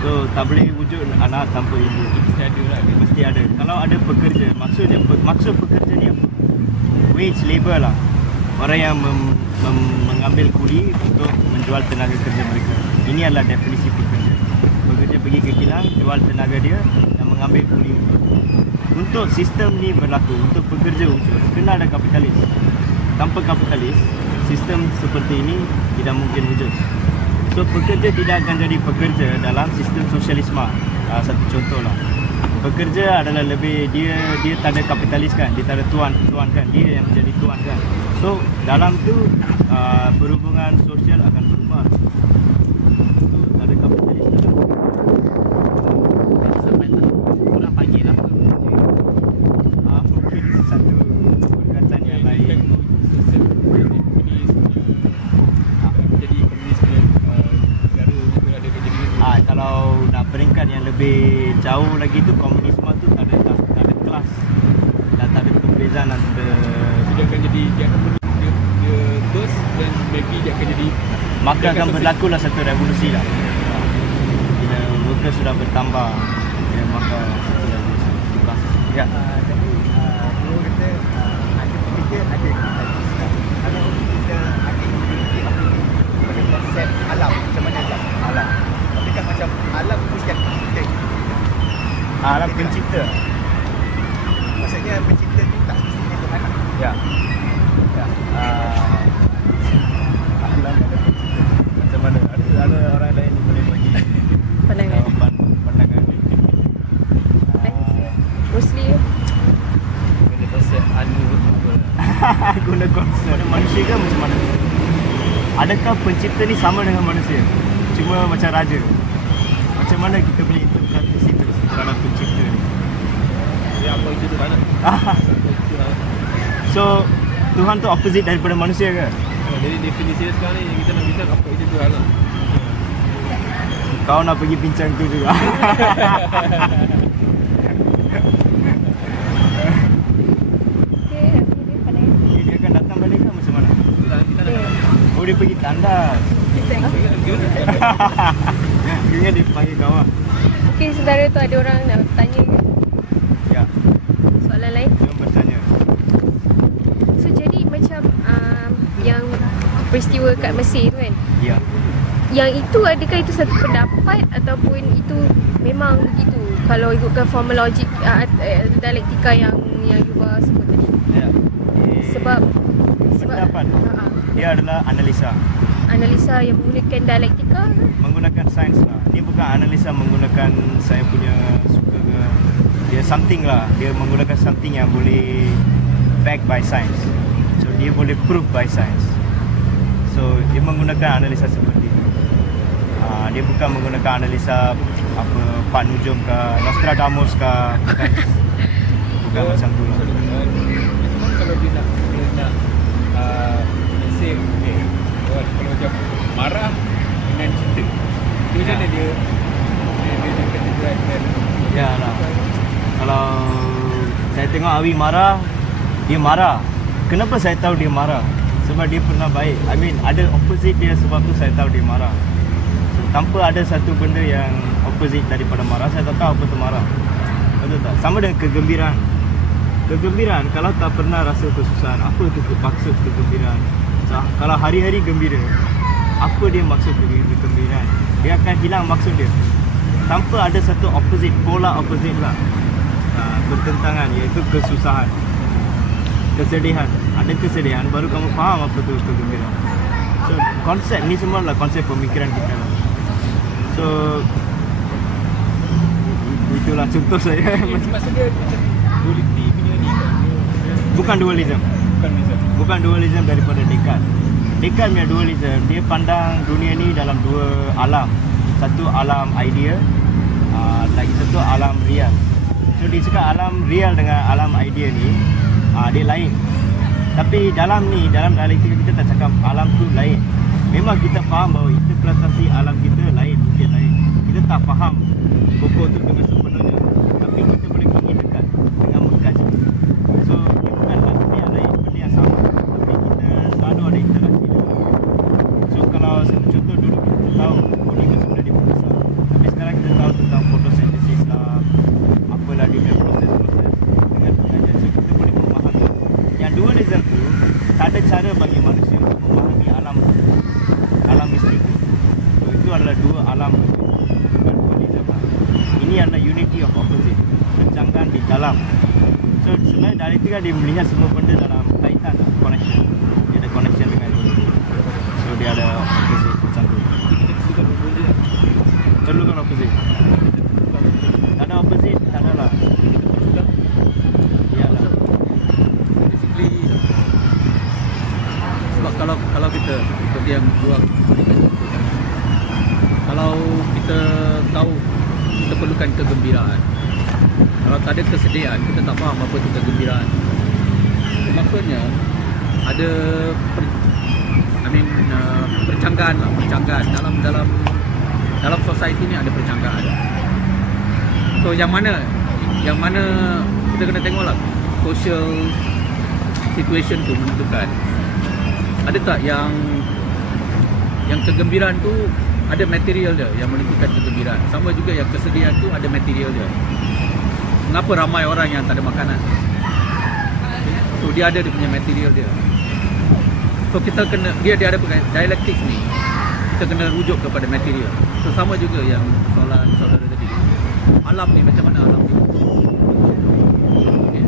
So tak boleh wujud anak tanpa ibu. Mesti ada lah. Mesti ada. Kalau ada pekerja, maksud pekerja ni apa? Wage labour lah. Orang yang mengambil kuli untuk menjual tenaga kerja mereka. Ini adalah definisi pekerja. Pekerja pergi ke kilang, jual tenaga dia dan mengambil kuli wujud. Untuk sistem ni berlaku, untuk pekerja wujud, kena ada kapitalis. Tanpa kapitalis, sistem seperti ini tidak mungkin wujud. So, pekerja tidak akan jadi pekerja dalam sistem sosialisme. Satu contoh lah. Pekerja adalah lebih, dia tak ada kapitalis kan, dia tak ada tuan kan, dia yang menjadi tuan kan. So, dalam tu perhubungan sosial akan berubah. So, tak ada kapitalis dalam. Sampai tak pulang pagi lah. Mungkin satu perkataan yang lain. Jadi komunis punya negara tu ada jadi Kalau nak peringkat yang lebih jauh lagi tu, komunisme tu tak ada kelas dan tak ada perbezaan antara. dia akan jadi dia akan dia burst dan maybe dia akan jadi Maka akan berlakulah satu revolusi lah. Bila worker sudah bertambah, ya, maka satu revolusi. Ya. Jadi dulu kata ada pekerja, ada kapitalis. Kalau kita ada memiliki pada konsep alam, macam mana alam? Tapi kan macam alam tu yang pencipta. Alam pencipta. Maksudnya pencipta tu tak semestinya Tuhan lah. Ya. Ya. Alam ada pencipta. Macam mana? Ada orang lain yang boleh bagi Pandangan. pandangan. Mostly Kena konsep anu betul. Guna konsep manusia ke macam mana? Adakah pencipta ni sama dengan manusia? Cuma macam raja. Macam mana kita boleh interpretasi terhadap pencipta ni? dia apa itu tu kan. So, Tuhan tu opposite daripada manusia ke? Jadi definisi dia sekarang ni kita nak bincang apa itu Tuhan lah. Kau nak pergi bincang tu juga. okay, dia pandangan. Dia akan datang balik ke macam mana? Kita nak Oh, dia pergi tandas. Kita Dia dia panggil kawan. okay, saudara tu ada orang nak tanya ke? Ya, Soalan lain? dia bertanya. So jadi macam yang peristiwa kat Mesir tu kan, Ya. yang itu adakah itu satu pendapat ataupun itu memang begitu kalau ikutkan formula logik dialektika yang Yuval sebut tadi? Ya. Sebab Pendapat. Dia adalah analisa. analisa yang menggunakan dialektika ke? Menggunakan sains lah. Ini bukan analisa menggunakan saya punya suka ke. Dia something lah. Dia menggunakan something yang boleh backed by science. So dia boleh prove by science. So dia menggunakan analisa seperti itu. Dia bukan menggunakan analisa apa Pak Nujum ke Nostradamus ke. Bukan macam tu lah. kalau dia nak let's say kalau macam marah dengan cinta. Dia macam mana dia categorize. Ya lah. Kalau saya tengok Awi marah, dia marah. Kenapa saya tahu dia marah? Sebab dia pernah baik. I mean, ada opposite dia, sebab tu saya tahu dia marah. So, tanpa ada satu benda yang opposite daripada marah, saya tak tahu apa tu marah. Betul tak? Sama dengan kegembiraan. Kegembiraan, kalau tak pernah rasa kesusahan, apa tu maksud kegembiraan? So, kalau hari-hari gembira, apa dia maksud kegembiraan? Dia akan hilang maksud dia. Tanpa ada satu opposite, polar opposite lah, bertentangan, iaitu kesusahan, kesedihan. Ada kesedihan, baru kamu faham apa tu kegembiraan. So konsep ni semua adalah konsep pemikiran kita lah. So itulah contoh saya. Maksud dia duality punya ni kan. Bukan dualism. Bukan dualism daripada Descartes. Descartes punya dualism, dia pandang dunia ni dalam dua alam. Satu alam idea, lagi satu alam real. So dia cakap alam real dengan alam idea ni dia lain. Tapi dalam dialektika kita tak cakap alam tu lain. Memang kita faham bahawa interpretasi alam kita lain, mungkin lain. Kita tak faham pokok tu dengan sepenuhnya. Tapi kita boleh pergi dekat dengan mengkaji. So dia bukanlah benda yang lain, benda yang sama. Tapi kita selalu ada interaksi dengan dia. So kalau satu contoh, dulu kita tahu kuning tu sebenarnya dia besar. Tapi sekarang kita tahu tentang fotosintesis lah, apalah dia punya proses-proses dengan pengajian. So kita boleh memahami. Yang dualism tu, tak ada cara bagi manusia untuk memahami alam mistik tu. So itu adalah dua alam berbeza. Bukan dualism lah. adalah unity of opposite, kencangkan di dalam. So sebenarnya dialektika dia melihat semua benda dalam kaitan, connection. Dia ada connection dengan ini. So dia ada opposite macam tu. Perlukan opposite. Tak ada opposite, tak ada lah. Iyalah. Basically, sebab kalau kita seperti yang buat, kalau kita tahu kita perlukan kegembiraan, kalau tak ada kesediaan, kita tak faham apa itu kegembiraan. Maksudnya ada percanggahan lah, percanggahan dalam society ni ada percanggahan. So yang mana kita kena tengok lah, social situation tu menentukan. Ada tak yang kegembiraan tu ada material dia yang menentukan kegembiraan. Sama juga yang kesedihan tu ada material dia. Mengapa ramai orang yang tak ada makanan? So dia ada punya material dia. So kita kena, dia ada dialektik ni, kita kena rujuk kepada material. So sama juga yang soalan saudara tadi, alam ni macam mana alam ni? Okay.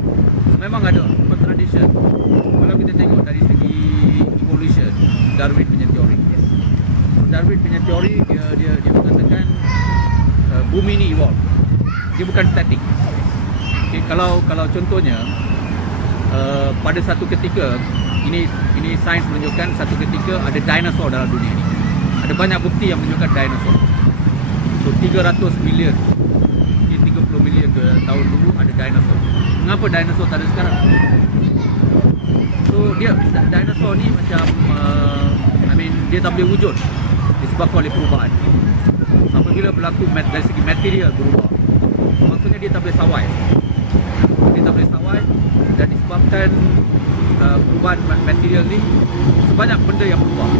Memang ada contradiction. Kalau kita tengok dari segi evolution, Darwin punya teori. Darwin punya teori dia mengatakan bumi ni evolve. Dia bukan static. Okay, kalau contohnya pada satu ketika ini sains menunjukkan satu ketika ada dinosaur dalam dunia ni. Ada banyak bukti yang menunjukkan dinosaur. So 300 million 30 million tahun dulu ada dinosaur. Mengapa dinosaur tak ada sekarang? So dia dinosaur ni macam dia tak boleh wujud disebabkan oleh perubahan. Apabila berlaku dari segi material berubah, maksudnya dia tak boleh survive. Dia tak boleh survive dan disebabkan perubahan material ni, sebanyak benda yang berubah.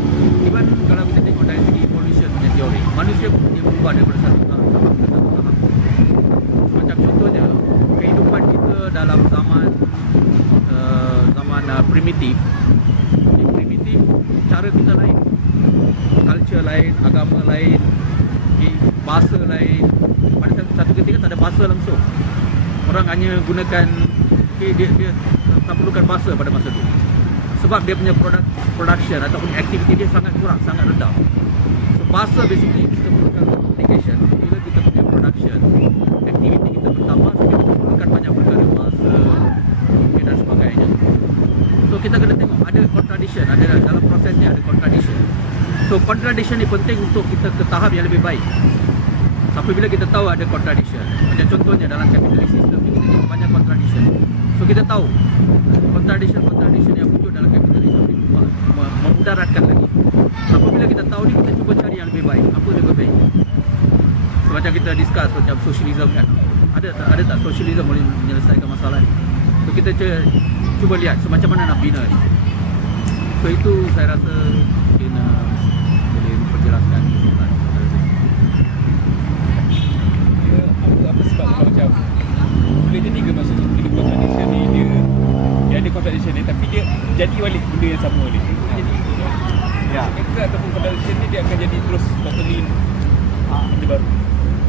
Even kalau kita tengok dari segi evolution punya teori, manusia dia berubah daripada satu tahap ke satu tahap. Macam contohnya kehidupan kita dalam zaman primitif. Primitif, cara kita lain, culture lain, agama lain, bahasa lain. Pada satu ketika tak ada bahasa langsung. Orang hanya gunakan dia tak perlukan bahasa pada masa itu. Sebab dia punya production ataupun aktiviti dia sangat kurang, sangat rendah. So bahasa basically kita perlukan communication. Bila kita punya production, aktiviti kita bertambah, so kita perlukan banyak perkara, bahasa dan sebagainya. So kita kena tengok ada contradiction, ada dalam proses ni ada contradiction. So contradiction ni penting untuk kita ke tahap yang lebih baik. Sampai bila kita tahu ada contradiction. Macam contohnya dalam capitalist system ni kita tengok banyak contradiction. So kita tahu contradiction yang wujud dalam kapitalisme ni memudaratkan lagi. Apabila kita tahu ni, kita cuba cari yang lebih baik. Apa lebih baik? So, macam kita discuss macam socialism kan. Ada tak socialism boleh menyelesaikan masalah ni? So kita cuba lihat macam mana nak bina ni. So itu saya rasa mungkin boleh memperjelaskan. Apa sebab kalau macam boleh jadi ke maksudnya contradiction ni dia ada contradiction ni tapi dia jadi balik benda yang sama balik. Dia jadi ke ataupun contradiction ni dia akan jadi terus totally benda baru.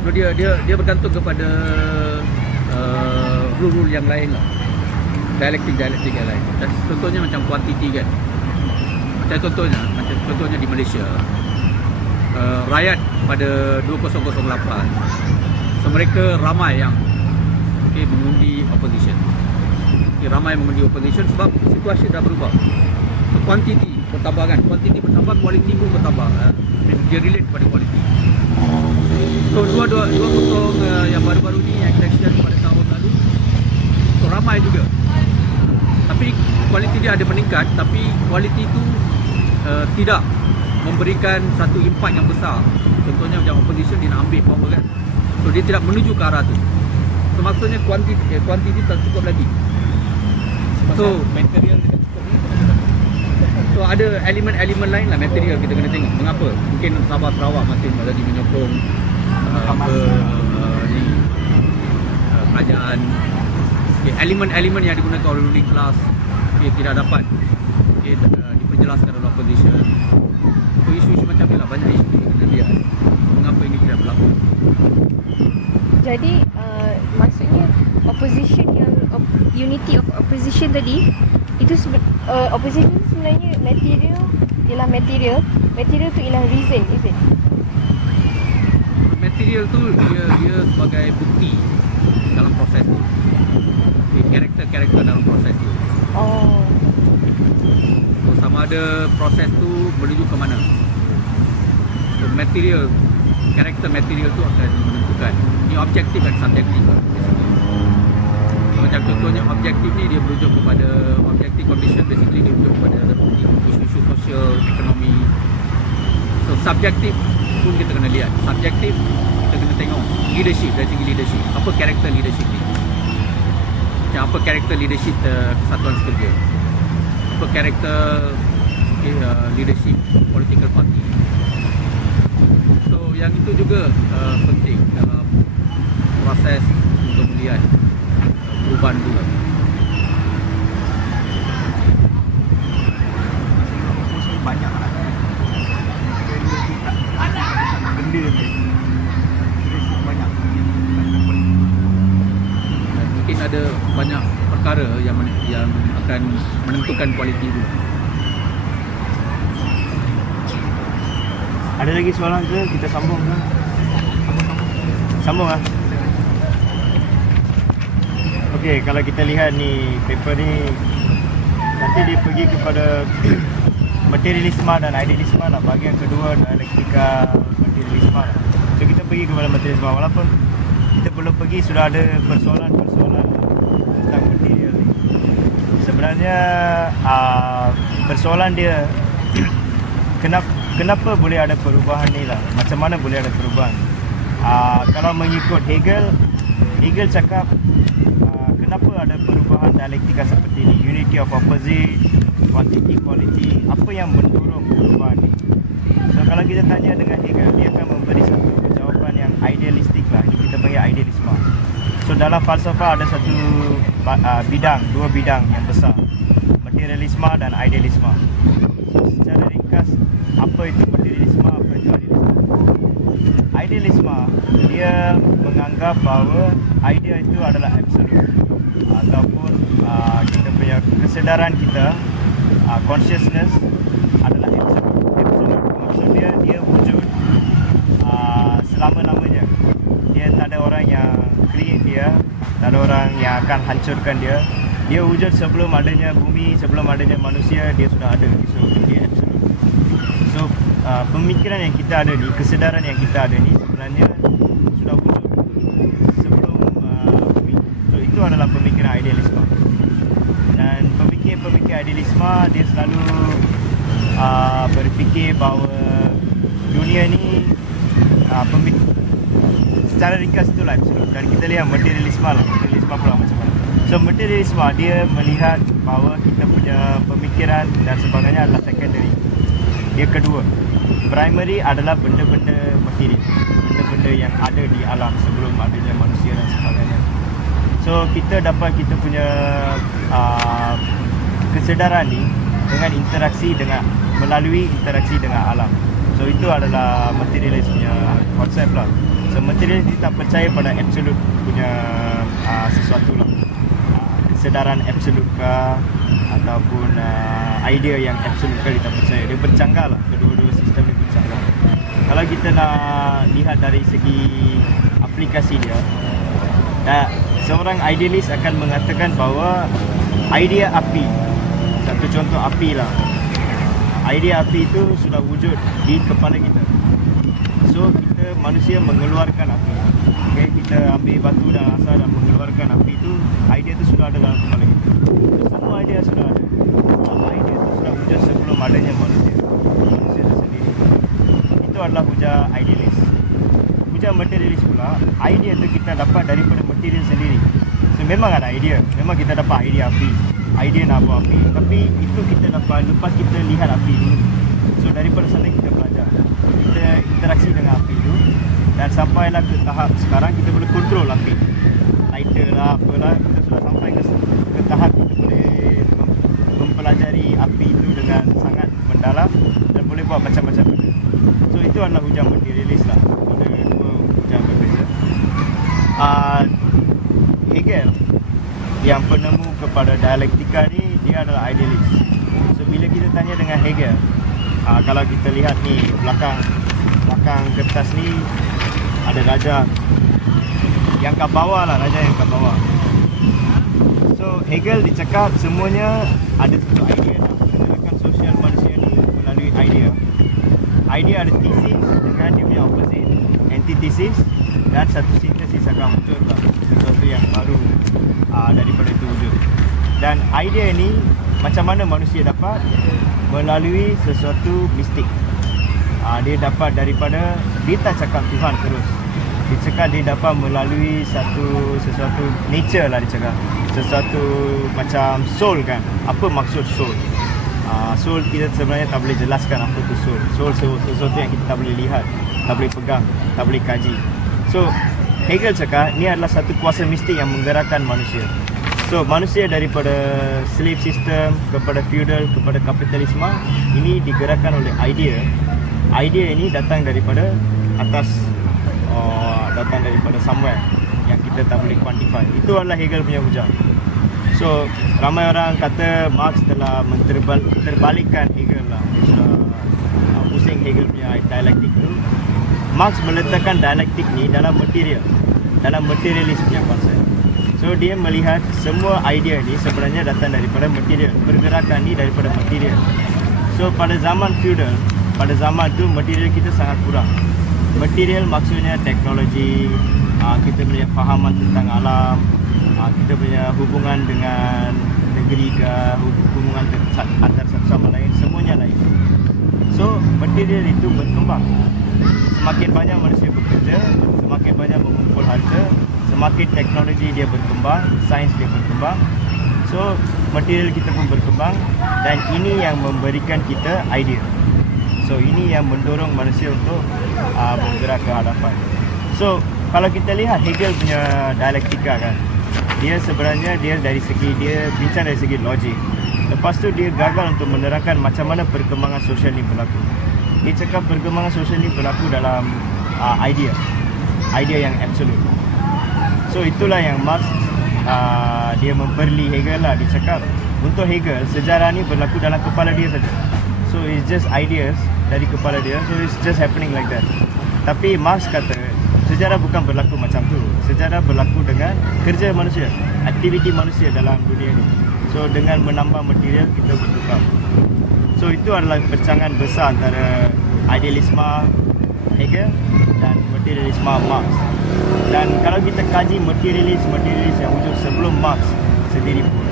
So dia bergantung kepada rule-rule yang lain lah. Dialektik yang lain. Dan contohnya macam kuantiti kan. Macam contohnya di Malaysia. Rakyat pada 2008 so mereka ramai yang mengundi opposition. Ramai mengundi opposition sebab situasi dah berubah. So kuantiti bertambah kan. Kuantiti bertambah, kualiti pun bertambah. Dia relate pada kualiti. So 20 yang baru-baru ni election pada tahun lalu, so ramai juga. Tapi kualiti dia ada meningkat, tapi kualiti tu tidak memberikan satu impact yang besar. Contohnya macam opposition dia nak ambil power kan. So dia tidak menuju ke arah tu. So maksudnya kuantiti tak cukup lagi. So material tidak cukup ni. So ada elemen-elemen lain lah material kita kena tengok. Mengapa? Mungkin Sabah Sarawak masih lagi menyokong kerajaan. Elemen-elemen yang digunakan oleh ruling class tidak dapat diperjelaskan oleh opposition. So isu-isu macam ni lah, banyak isu kita kena lihat. Mengapa ini tidak berlaku? Jadi maksudnya opposition yang unity of opposition tadi itu opposition tu sebenarnya material ialah material tu ialah reason, is it? Material tu dia sebagai bukti dalam proses tu. Karakter dalam proses tu. Oh. So, sama ada proses tu menuju ke mana. So, material, karakter material tu akan menentukan. Ini objektif dan subjektif lah. So, macam contohnya objektif ni dia merujuk kepada objective condition, basically dia merujuk kepada isu-isu sosial, ekonomi. So subjektif pun kita kena lihat. Subjektif kita kena tengok leadership, dari segi leadership. Apa karakter leadership ni? Macam apa karakter leadership Kesatuan Sekerja? Apa karakter leadership political party? So yang itu juga penting dalam proses untuk melihat perubahan juga. Banyak lah. Benda ni. Banyak. Dan mungkin ada banyak perkara yang akan menentukan kualiti itu. Ada lagi soalan ke? Kita sambung ke? Sambung lah. Okey, kalau kita lihat ni paper ni nanti dia pergi kepada materialisme dan idealisme lah. Bahagian kedua dialektika materialisme lah. So kita pergi kepada materialisme walaupun kita belum pergi, sudah ada persoalan-persoalan tentang material ni. Sebenarnya persoalan dia kenapa boleh ada perubahan ni lah. Macam mana boleh ada perubahan? Kalau mengikut Hegel cakap kenapa ada perubahan dialektika seperti ini, unity of opposite, quantity quality, apa yang mendorong perubahan ni? So kalau kita tanya dengan Hegel, dia akan memberi satu jawapan yang idealistik lah. Ini kita panggil idealisme. So dalam falsafah ada satu dua bidang yang besar, materialisme dan idealisme. So secara ringkas, apa itu materialisme, apa itu idealisme? Idealisme dia menganggap bahawa idea itu adalah absolute, ataupun kita punya kesedaran kita, consciousness adalah absolute. Maksud dia wujud selama-lamanya. Dia tak ada orang yang create dia, tak ada orang yang akan hancurkan dia. Dia wujud sebelum adanya bumi, sebelum adanya manusia, dia sudah ada. So dia absolute. So pemikiran yang kita ada ni, kesedaran yang kita ada ni sebenarnya sudah wujud sebelum bumi. So itu adalah pemikiran idealisme. Dan pemikir idealisme dia selalu berfikir bahawa dunia ni secara ringkas itulah absolute. Dan kita lihat materialisme lah, materialisme pula macam mana. So materialisme dia melihat bahawa kita punya pemikiran dan sebagainya adalah secondary. Dia kedua. Primary adalah benda-benda material, benda-benda yang ada di alam sebelum adanya manusia dan sebagainya. So kita dapat kita punya kesedaran ni dengan interaksi melalui interaksi dengan alam. So itu adalah materialis punya konsep lah. So materialis kita tak percaya pada absolute punya sesuatu lah. Kesedaran absolute kah ataupun idea yang absolute kah kita percaya. Dia bercanggah lah, kedua-dua sistem ni bercanggah. Kalau kita nak lihat dari segi aplikasi dia, seorang idealis akan mengatakan bahawa idea api, satu contoh api lah, idea api itu sudah wujud di kepala kita. So kita manusia mengeluarkan api. Okay, kita ambil batu dan asar dan mengeluarkan api itu, idea itu sudah ada dalam kepala kita. So, semua idea sudah ada. Semua idea itu sudah wujud sebelum adanya manusia itu sendiri. Itu adalah hujah idealis. Hujah materialis pula, idea itu kita dapat daripada material sendiri. So memang ada idea, memang kita dapat idea api, idea nak buat api. Tapi itu kita dapat lepas kita lihat api dulu. So daripada sana kita belajar, kita interaksi dengan api itu, dan sampailah ke tahap sekarang kita boleh kontrol api, lighter lah, apalah. Kita sudah sampai ke tahap kita boleh mempelajari api itu dengan sangat mendalam dan boleh buat macam-macam benda. So itu adalah hujah materialis lah. Ada dua hujah berbeza. yang penemu kepada dialektika ni, dia adalah idealis. So bila kita tanya dengan Hegel, kalau kita lihat ni belakang kertas ni ada raja yang kat bawah lah, raja yang kat bawah. So Hegel dicakap semuanya ada satu idea lah, pergerakan sosial manusia ni melalui idea. Idea ada tesis dengan dia punya opposite, antitesis, dan satu sintesis akan muncul lah, sesuatu yang baru daripada itu wujud. Dan idea ni macam mana manusia dapat? Melalui sesuatu mistik. Dia dapat daripada, dia tak cakap Tuhan terus, dia cakap dia dapat melalui sesuatu nature lah, dia cakap sesuatu macam soul kan. Apa maksud soul? Soul kita sebenarnya tak boleh jelaskan apa tu soul. Soul sesuatu yang kita tak boleh lihat, tak boleh pegang, tak boleh kaji. So Hegel cakap ni adalah satu kuasa mistik yang menggerakkan manusia. So manusia daripada slave system kepada feudal kepada kapitalisme ini digerakkan oleh idea. Idea ini datang daripada atas, datang daripada somewhere yang kita tak boleh quantify. Itu adalah Hegel punya hujah. So ramai orang kata Marx telah terbalikkan Hegel lah, pusing Hegel punya dialektik tu. Marx meletakkan dialektik ni dalam material, dalam materialis punya konsep. So dia melihat semua idea ni sebenarnya datang daripada material, pergerakan ni daripada material. So pada zaman feudal, pada zaman tu material kita sangat kurang. Material maksudnya teknologi, kita punya fahaman tentang alam, kita punya hubungan dengan negeri ke, hubungan antar satu sama lain, semuanya lain. So material itu berkembang. Semakin banyak manusia bekerja, semakin banyak mengumpul harta, semakin teknologi dia berkembang, sains dia berkembang. So material kita pun berkembang, dan ini yang memberikan kita idea. So ini yang mendorong manusia untuk bergerak ke hadapan. So kalau kita lihat Hegel punya dialektika kan, dia sebenarnya dia bincang dari segi logik. Lepas tu dia gagal untuk menerangkan macam mana perkembangan sosial ni berlaku. Dia cakap perkembangan sosial ni berlaku dalam idea yang absolute. So itulah yang Marx dia memperli Hegel lah. Dia cakap untuk Hegel sejarah ni berlaku dalam kepala dia saja. So it's just ideas dari kepala dia. So it's just happening like that. Tapi Marx kata sejarah bukan berlaku macam tu. Sejarah berlaku dengan kerja manusia, aktiviti manusia dalam dunia ni. So dengan menambah material kita bertukar. So itu adalah percanggahan besar antara idealisme Hegel dan materialisme Marx. Dan kalau kita kaji materialis yang wujud sebelum Marx sendiri pun,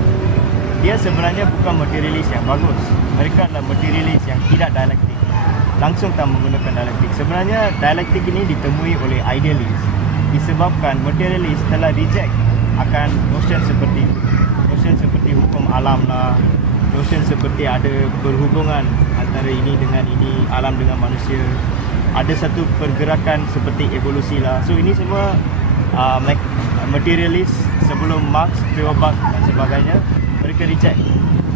dia sebenarnya bukan materialis yang bagus. Mereka adalah materialis yang tidak dialektik, langsung tak menggunakan dialektik. Sebenarnya dialektik ini ditemui oleh idealis disebabkan materialis telah reject akan notion seperti itu. Notion seperti hukum alam lah, notion seperti ada berhubungan antara ini dengan ini, alam dengan manusia, ada satu pergerakan seperti evolusi lah. So ini semua materialis sebelum Marx, Feuerbach dan sebagainya, mereka reject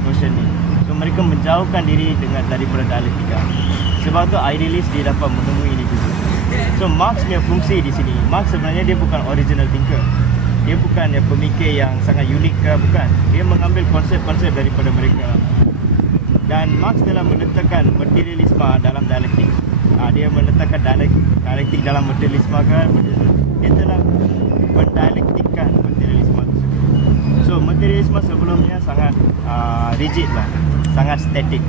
notion ni. So mereka menjauhkan diri daripada dialektika. Sebab tu idealis dia dapat menemui ini juga. So Marx punya fungsi di sini, Marx sebenarnya dia bukan original thinker. Dia bukan pemikir yang sangat unik ke, bukan. Dia mengambil konsep-konsep daripada mereka. Dan Marx telah meletakkan materialisme dalam dialektik. Dia meletakkan dialektik dalam materialisme kan. Dia telah mendialektikkan materialisme tersebut. So materialisme sebelumnya sangat rigid lah, sangat statik.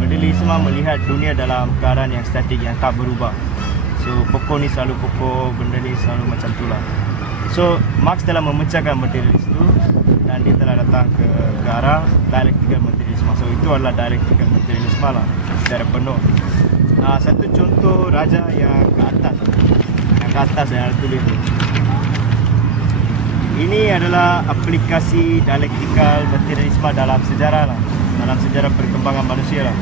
Materialisme melihat dunia dalam keadaan yang statik, yang tak berubah. So pokok ni selalu pokok, benda ni selalu macam tu lah. So Marx telah memecahkan materialis itu dan dia telah datang ke arah dialektikal materialisme. So itu adalah dialektikal materialisme lah secara penuh. Satu contoh raja yang ke atas yang ada tulis tu. Ini adalah aplikasi dialektikal materialisme dalam sejarah lah, dalam sejarah perkembangan manusia lah.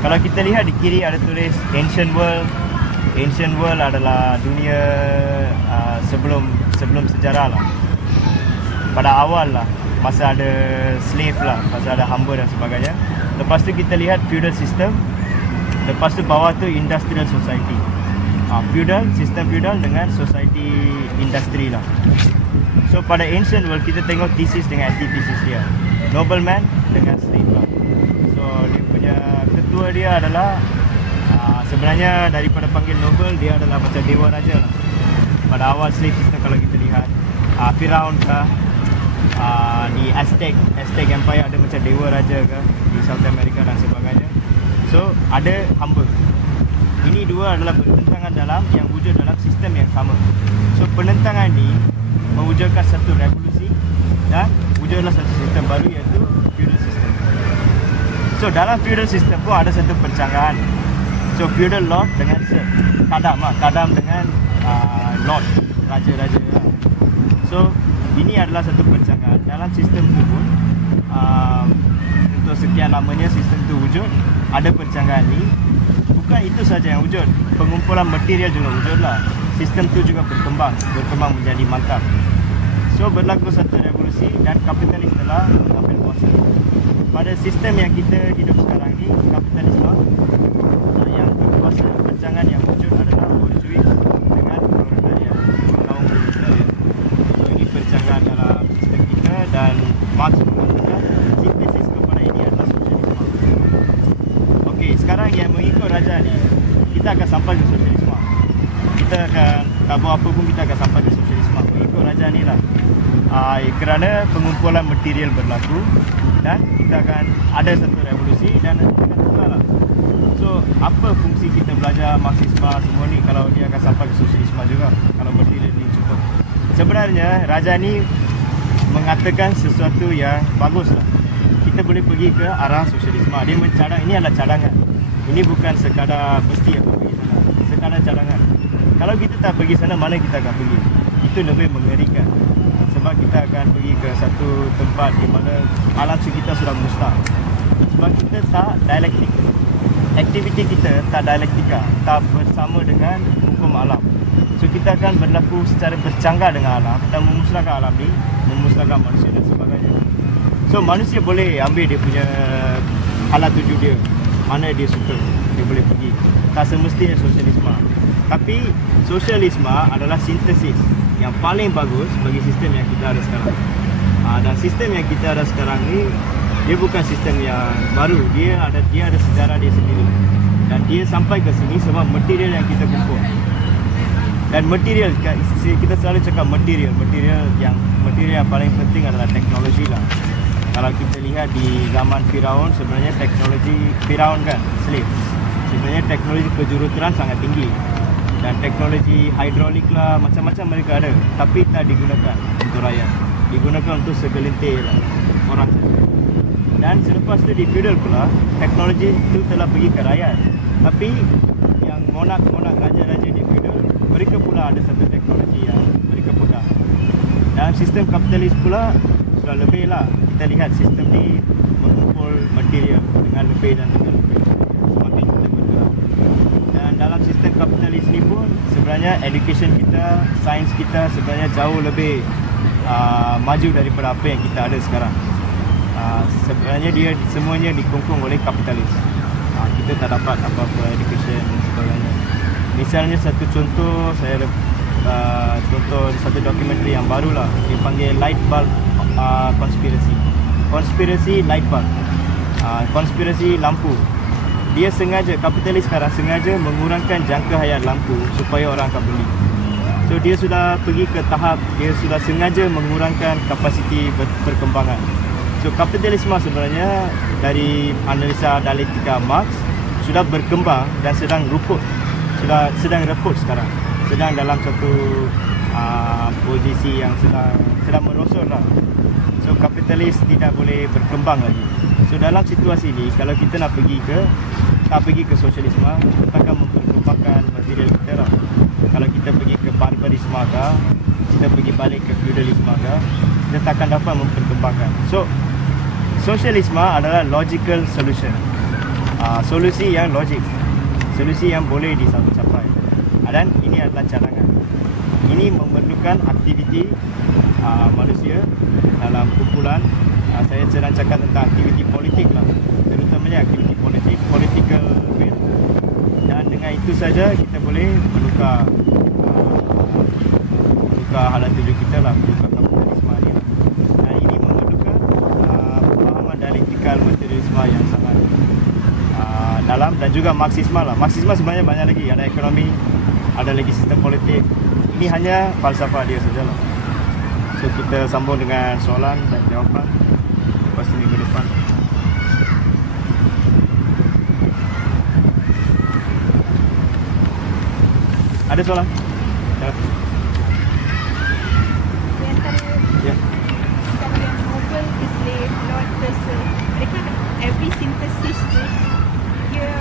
Kalau kita lihat di kiri ada tulis Ancient World. Ancient World adalah dunia sebelum sejarah lah. Pada awal lah, masa ada slave lah, masa ada hamba dan sebagainya. Lepas tu kita lihat feudal system. Lepas tu bawah tu industrial society. Feudal, sistem feudal dengan society industri lah. So pada ancient world kita tengok thesis dengan antithesis dia. Nobleman dengan slave lah. So dia punya ketua dia adalah sebenarnya daripada panggil noble, dia adalah macam dewa raja lah. Pada awal slave system kalau kita lihat Firaun kah, di Aztec Empire ada macam dewa raja ke di South America dan sebagainya. So ada hamba. Ini dua adalah bertentangan dalam yang wujud dalam sistem yang sama. So penentangan ni mewujudkan satu revolusi dan wujudlah satu sistem baru iaitu feudal system. So dalam feudal system pun ada satu percanggahan. So feudal lord dengan kadam dengan lord, raja-raja lah. So ini adalah satu perbincangan dalam sistem itu pun. Untuk sekian lamanya sistem itu wujud, ada perbincangan ni. Bukan itu saja yang wujud, pengumpulan material juga wujud lah. Sistem itu juga berkembang menjadi mantap. So berlaku satu revolusi dan kapitalis telah mengambil kuasa. Pada sistem yang kita hidup sekarang ni, kapitalisme yang berkuasa, perbincangan yang wujud adalah Bolshevik dengan proletariat, kaum proletariat. So ini perbincangan dalam sistem kita dan Marx mengatakan sintesis kepada ini adalah sosialisme. Okey, sekarang yang mengikut raja ni, kita akan sampai ke sosialisme. Kita akan tak buat apa pun, kita akan sampai ke sosialisme mengikut raja ni lah. Kerana pengumpulan material berlaku dan kita akan ada satu revolusi dan akan tukar lah. So apa fungsi kita belajar Marxisme semua ni kalau dia akan sampai ke sosialisme juga, kalau material ni cukup. Sebenarnya raja ni mengatakan sesuatu yang bagus lah. Kita boleh pergi ke arah sosialisme. Dia mencadang, ini adalah cadangan. Ini bukan sekadar mesti akan pergi sana, sekadar cadangan. Kalau kita tak pergi sana, mana kita akan pergi? Itu lebih mengerikan. Sebab kita akan pergi ke satu tempat di mana alam sekitar sudah musnah. Sebab kita tak dialektik. Aktiviti kita tak dialektika, tak bersama dengan hukum alam. So kita akan berlaku secara bercanggah dengan alam dan memusnahkan alam ni, memusnahkan manusia dan sebagainya. So manusia boleh ambil dia punya alat tuju dia, mana dia suka, dia boleh pergi. Tak semestinya sosialisme. Tapi sosialisme adalah sintesis yang paling bagus bagi sistem yang kita ada sekarang. Dan sistem yang kita ada sekarang ni, dia bukan sistem yang baru. Dia ada sejarah dia sendiri. Dan dia sampai ke sini sebab material yang kita kumpul. Dan material, kita selalu cakap material yang paling penting adalah teknologi lah. Kalau kita lihat di zaman Firaun, sebenarnya teknologi Firaun kan, slave. Sebenarnya teknologi kejuruteraan sangat tinggi. Dan teknologi hidrolik lah, macam-macam mereka ada. Tapi tak digunakan untuk rakyat. Digunakan untuk segelintir orang saja. Dan selepas itu di feudal pula, teknologi itu telah pergi ke rakyat. Tapi yang monark raja-raja di feudal, mereka pula ada satu teknologi yang mereka pegang. Dalam sistem kapitalis pula, sudah lebih lah. Kita lihat sistem ni mengumpul material dengan lebih dan dengan lebih. Semakin kita bergerak. Dan dalam sistem kapitalis ni pun, sebenarnya education kita, sains kita sebenarnya jauh lebih maju daripada apa yang kita ada sekarang. Sebenarnya dia semuanya dikongkong oleh kapitalis. Kita tak dapat apa-apa education dan sebagainya. Misalnya satu contoh, saya ada contoh satu dokumentari yang baru lah, dipanggil Light Bulb Conspiracy Light Bulb, konspirasi lampu. Dia sengaja, kapitalis sekarang sengaja mengurangkan jangka hayat lampu supaya orang akan beli. So dia sudah pergi ke tahap, dia sudah sengaja mengurangkan kapasiti perkembangan. So kapitalisme sebenarnya dari analisa dialektika Marx sudah berkembang dan sedang rukut, sedang reput sekarang, sedang dalam satu posisi yang sedang merosot lah. So kapitalis tidak boleh berkembang lagi. So dalam situasi ini, kalau kita nak pergi ke sosialisme, kita akan memperkembangkan material kita lah. Kalau kita pergi ke barbarisme kah, kita pergi balik ke feudalisme kah, kita tak akan dapat memperkembangkan. So sosialisme adalah logical solution, solusi yang logik, solusi yang boleh dicapai. Dan ini adalah cadangan. Ini memerlukan aktiviti manusia dalam kumpulan. Saya sedang cakap tentang aktiviti politik lah, terutamanya aktiviti politik, political will. Dan dengan itu saja kita boleh menukar tukar halat tuju kita lah, tukar kapitalisme ni lah. Dan ini memerlukan pemahaman dialektikal materialisme yang sangat dalam, dan juga Marxisme lah. Marxisme sebenarnya banyak lagi, ada ekonomi, ada lagi sistem politik. Ini hanya falsafah dia sajalah. So kita sambung dengan soalan dan jawapan lepas tu minggu depan. Ada soalan? Ya. Di antara Ya. antara yang novel ke slave, Lord Cursor, mereka every synthesis tu dia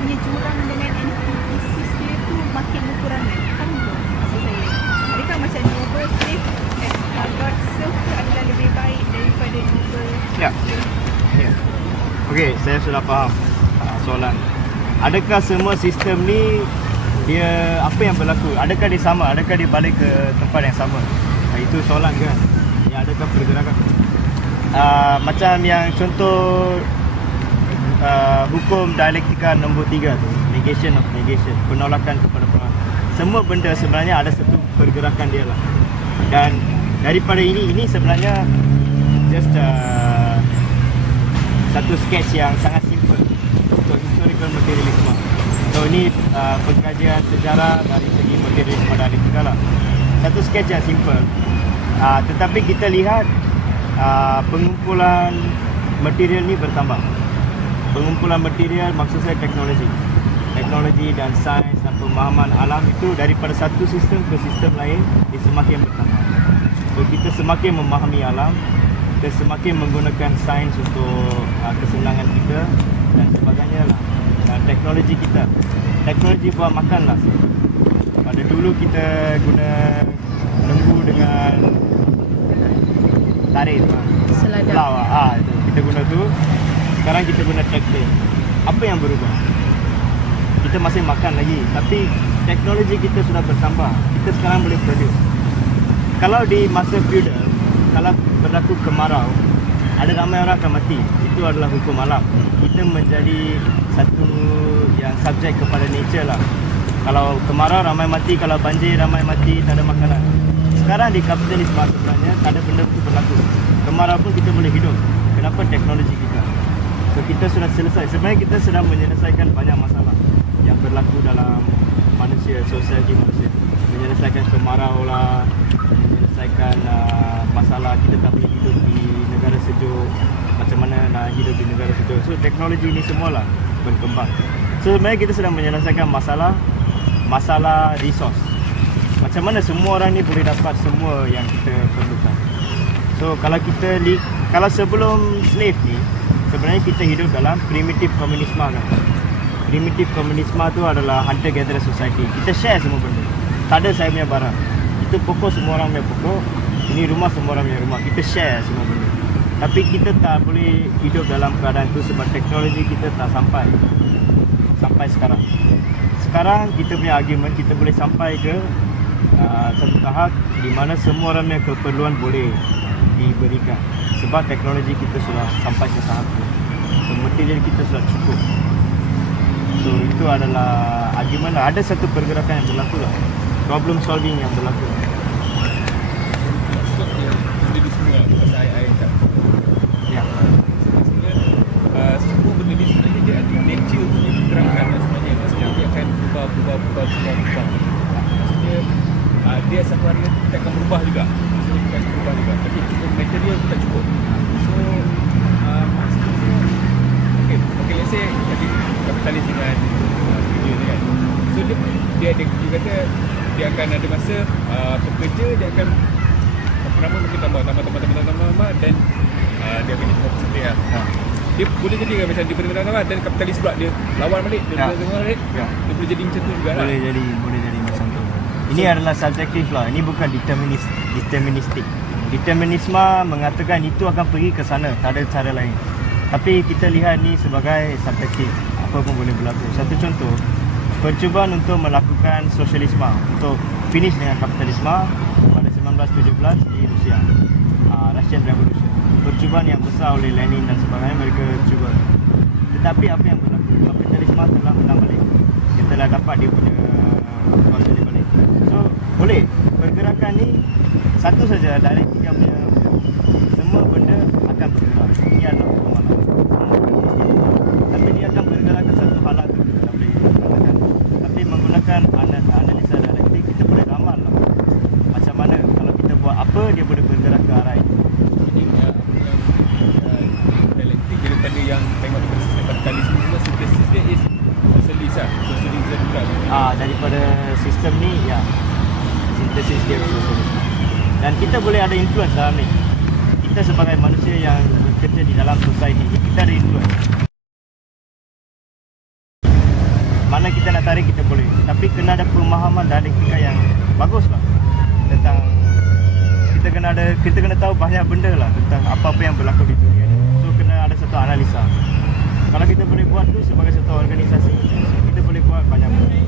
punya jurang dengan antithesis dia tu makin berkurangan. Faham tak maksud saya? Mereka macam novel slave Lord Cursor tu adalah lebih baik daripada novel Ya. Ya. Okey, saya sudah faham soalan. Adakah semua sistem ni dia apa yang berlaku? Adakah dia sama? Adakah dia balik ke tempat yang sama? Itu soalan kan? Ya, adakah pergerakan? Macam yang contoh hukum dialektika nombor 3 tu, negation of negation, penolakan kepada penolakan. Semua benda sebenarnya ada satu pergerakan dia lah. Dan daripada ini sebenarnya just satu sketch yang sangat simple untuk historical materialism. So ini pengkajian sejarah dari segi materialisme dialektika lah. Satu sketch yang simple. Tetapi kita lihat pengumpulan material ni bertambah. Pengumpulan material maksud saya teknologi. Teknologi dan sains dan pemahaman alam itu daripada satu sistem ke sistem lain dia semakin bertambah. So kita semakin memahami alam, kita semakin menggunakan sains untuk kesenangan kita dan sebagainya lah. Teknologi kita, teknologi buat makan lah. Pada dulu kita guna lembu dengan tarik tu, Selada. plau itu kita guna tu. Sekarang kita guna traktor. Apa yang berubah? Kita masih makan lagi, tapi teknologi kita sudah bertambah. Kita sekarang boleh produce. Kalau di masa feudal, kalau berlaku kemarau, ada ramai orang akan mati. Itu adalah hukum alam. Kita menjadi satu yang subjek kepada nature lah. Kalau kemarau ramai mati, kalau banjir ramai mati, tak ada makanan. Sekarang di kapitalisme sebenarnya tak ada benda itu berlaku. Kemarau pun kita boleh hidup. Kenapa? Teknologi kita. So kita sudah selesai. Sebenarnya kita sedang menyelesaikan banyak masalah yang berlaku dalam manusia, sosialiti manusia. Menyelesaikan kemarau lah, menyelesaikan masalah kita tak boleh hidup di negara sejuk, macam mana nak hidup di negara sejuk. So teknologi ini semualah berkembang. So sebenarnya kita sedang menyelesaikan masalah resource. Macam mana semua orang ni boleh dapat semua yang kita perlukan. So kalau sebelum slave ni, sebenarnya kita hidup dalam primitive komunisme kan. Primitive komunisme tu adalah hunter gatherer society. Kita share semua benda. Tak ada saya punya barang. Itu pokok semua orang punya pokok. Ini rumah semua orang punya rumah. Kita share semua benda. Tapi kita tak boleh hidup dalam keadaan itu sebab teknologi kita tak sampai sekarang. Sekarang kita punya argument kita boleh sampai ke satu tahap di mana semua orang punya keperluan boleh diberikan sebab teknologi kita sudah sampai ke tahap itu. So, material kita sudah cukup. So itu adalah argument lah. Ada satu pergerakan yang berlaku lah. Problem solving yang berlaku. Maksud dia benda ni semua pasal AI tak. Ya. Maksudnya semua benda ni sebenarnya dia ada nature punya pergerakan sebenarnya. Maksudnya dia akan berubah. Maksudnya dia satu hari kita akan berubah juga. Maksudnya kita akan berubah juga. Tapi cukup material tu tak cukup. So maksudnya okay, let's say tadi kapitalis dengan studio ni kan. So dia kata dia akan ada masa pekerja dia akan pertama mungkin tambah dan dia akan jadi positif lah. Dia boleh jadi kan macam dia tambah dan kapitalis pula dia lawan balik dia balik. Dia boleh jadi macam tu juga lah. Boleh jadi macam tu. Ini adalah subjektif lah. Ini bukan deterministik. Determinisme mengatakan itu akan pergi ke sana, tak ada cara lain. Tapi kita lihat ni sebagai subjektif. Apa pun boleh berlaku. Satu contoh, percubaan untuk melakukan sosialisme, untuk finish dengan kapitalisme pada 1917 di Rusia. Russian Revolution. Percubaan yang besar oleh Lenin dan sebagainya, mereka cuba. Tetapi apa yang berlaku? Kapitalisme telah menang balik. Kita telah dapat dia punya kuasa dia balik. So, boleh. pergerakan ni satu saja, dialektika punya semua benda akan bergerak. Ini adalah hukum alam. Tapi dia akan bergerak ke satu halat tu kita tak boleh katakan. Tapi menggunakan analisa dialektik kita boleh ramal lah. Macam mana kalau kita buat apa dia boleh bergerak ke arah itu. Ini dialektik daripada yang tengok daripada sistem kapitalisme semua, sintesis dia is socialist lah, socialism juga. Daripada sistem ni ya, sintesis dia sosialis. Dan kita boleh ada influence dalam ni. Kita sebagai manusia yang bekerja di dalam society ni, kita ada influence. Mana kita nak tarik kita boleh, tapi kena ada pemahaman dialektika yang bagus lah tentang kita kena tahu banyak benda lah tentang apa-apa yang berlaku di dunia ni. So kena ada satu analisa. Kalau kita boleh buat tu sebagai satu organisasi, kita boleh buat banyak benda.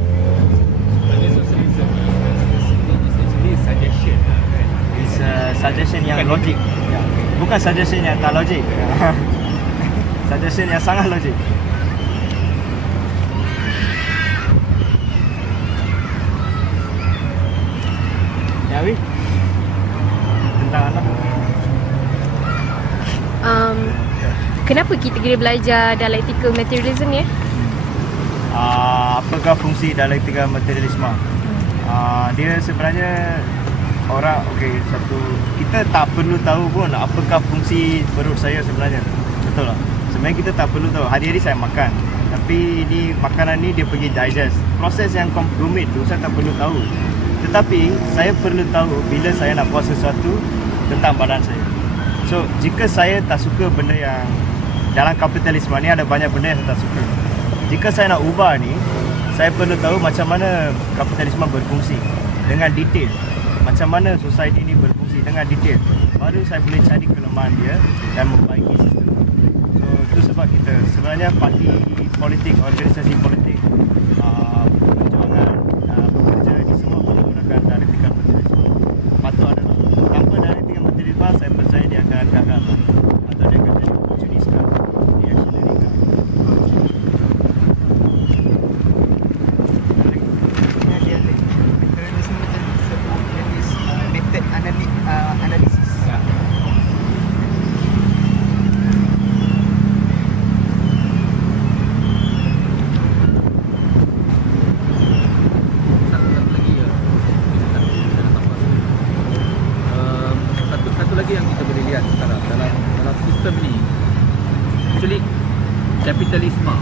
Sebenarnya socialism is actually suggestion lah kan. It's a suggestion yang logik. Ya. Bukan suggestion yang tak logik. Suggestion yang sangat logik. Ya, Wi? Tentang anak. Kenapa kita kena belajar dialektika materialism ni? Apakah fungsi dialektika materialisme? Dia sebenarnya kita tak perlu tahu pun apakah fungsi perut saya sebenarnya. Betul tak? Sebenarnya kita tak perlu tahu. Hari-hari saya makan, tapi ini makanan ni dia pergi digest. Proses yang rumit tu saya tak perlu tahu. Tetapi saya perlu tahu bila saya nak buat sesuatu tentang badan saya. So jika saya tak suka benda yang dalam kapitalisme ni, ada banyak benda yang saya tak suka. Jika saya nak ubah ni, saya perlu tahu macam mana kapitalisme berfungsi dengan detail. Macam mana society ni berfungsi dengan detail. Baru saya boleh cari kelemahan dia dan membaiki sistem. So itu sebab kita sebenarnya parti politik, organisasi politik, perjuangan, bekerja ini semua perlu menggunakan dialektika materialisme. Patut adalah. Tanpa dialektika materialisme, saya percaya dia akan gagal atau dia akan jadi opportuniskan, reactionary. Dia ada materialism method analisis. Ya. Satu lagi yang kita boleh lihat sekarang dalam sistem ni, actually kapitalisme